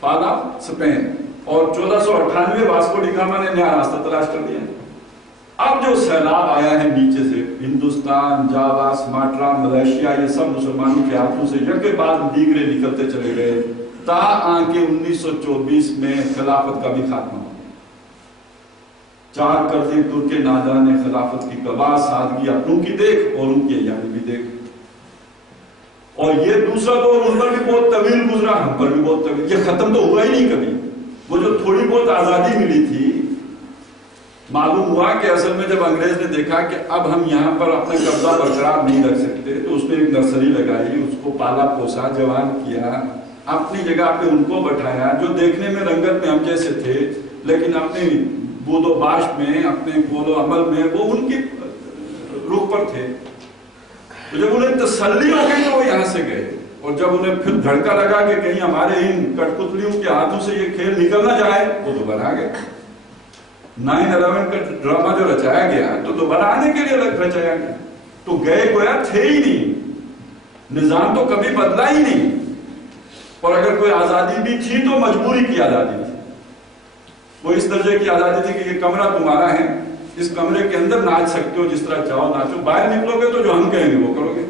فال آف اسپین اور 1498 واسکو ڈی گاما نے نیا راستہ تلاش کر دیا. اب جو سیلاب آیا ہے نیچے سے، ہندوستان، جاوا، سماٹرا، ملیشیا، یہ سب مسلمانوں کے ہاتھوں سے یک کے بعد دیگرے نکلتے چلے گئے تا آنکہ 1924 میں خلافت کا بھی خاتمہ. 4 کرتے ترک نادان خلافت کی قبا، سادگی اپنوں کی دیکھ اور ان کی ایامی بھی دیکھ. اور یہ دوسرا دور ان پر بھی بہت طویل گزرا، ہم پر بھی بہت طویل. یہ ختم تو ہوا ہی نہیں کبھی. وہ جو تھوڑی بہت آزادی ملی تھی، معلوم ہوا کہ اصل میں جب انگریز نے دیکھا کہ اب ہم یہاں پر اپنا قبضہ برقرار نہیں رکھ سکتے تو اس نے ایک نرسری لگائی، اس کو پالا پوسا، جوان کیا، اپنی جگہ پہ ان کو بٹھایا جو دیکھنے میں رنگت میں ہم جیسے تھے لیکن اپنے بود و باش میں، اپنے قول و عمل میں وہ ان کی رخ پر تھے. تو جب انہیں تسلی ہو گئی تو وہ یہاں سے گئے. اور جب انہیں پھر دھڑکا لگا کہ کہیں ہمارے ان کٹپتلیوں کے ہاتھوں سے یہ کھیل نکل نہ جائے، وہ دوبارہ آ گئے. 9/11 کا ڈرامہ جو رچایا گیا تو دوبارہ آنے کے لیے رچایا گیا. تو گئے گویا تھے ہی نہیں. نظام تو کبھی بدلا ہی نہیں. اور اگر کوئی آزادی بھی تھی تو مجبوری کی آزادی تھی. وہ اس درجے کی آزادی تھی کہ یہ کمرہ تمہارا ہے، اس کمرے کے اندر ناچ سکتے ہو، جس طرح چاہو ناچو، باہر نکلو گے تو جو ہم کہیں گے وہ کرو گے.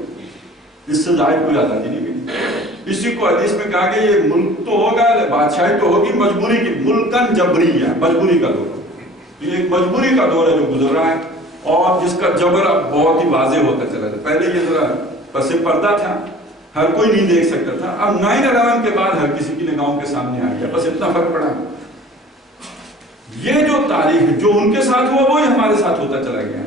اس سے زائد کوئی آزادی نہیں ملی. اسی کو حدیث میں کہا کہ یہ ملک تو ہوگا، بادشاہی تو ہوگی مجبوری کی، ملکن جبریہ، مجبوری کا دور. یہ ایک مجبوری کا دور ہے جو گزر رہا ہے اور جس کا جبر اب بہت ہی واضح ہوتا چلا جائے. پہلے یہ ذرا پس پردہ تھا، ہر کوئی نہیں دیکھ سکتا تھا. اب 9/11 کے بعد ہر کسی کی نگاہوں کے سامنے آ گیا. بس اتنا فرق پڑا. یہ جو تاریخ جو ان کے ساتھ ہوا وہی ہمارے ساتھ ہوتا چلا گیا.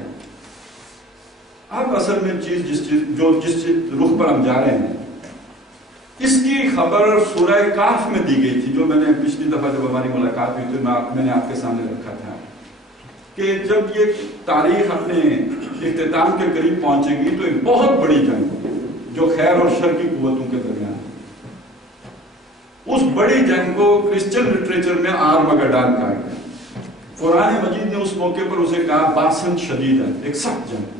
اب اصل میں جس رخ پر ہم جا رہے ہیں اس کی خبر سورہ کاف میں دی گئی تھی، جو میں نے پچھلی دفعہ جب ہماری ملاقات ہوئی تھی میں نے آپ کے سامنے رکھا تھا کہ جب یہ تاریخ اپنے اختتام کے قریب پہنچے گی تو ایک بہت بڑی جنگ ہوگی جو خیر اور شر کی قوتوں کے درمیان ہے۔ اس بڑی جنگ کو کرسچن لٹریچر میں آرمگڈان کہا گیا۔ قرآن مجید نے اس موقع پر اسے کہا باسن شدید ہے، ایک سخت جنگ۔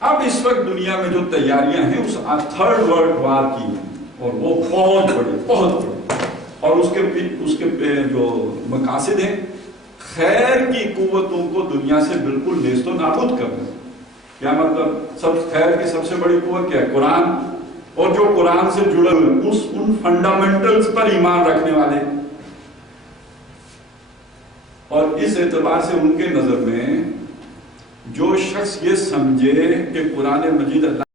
اب اس وقت دنیا میں جو تیاریاں ہیں اس تھرڈ ورلڈ وار کی ہیں اور وہ بہت بڑی اور اس کے جو مقاصد ہیں خیر کی قوتوں کو دنیا سے بالکل نیست و نابود کرنا۔ کیا مطلب؟ خیر کی سب سے بڑی قوت کیا ہے؟ قرآن، اور جو قرآن سے جڑے ہوئے ان فنڈامنٹلز پر ایمان رکھنے والے، اور اس اعتبار سے ان کے نظر میں جو شخص یہ سمجھے کہ قرآن مجید اللہ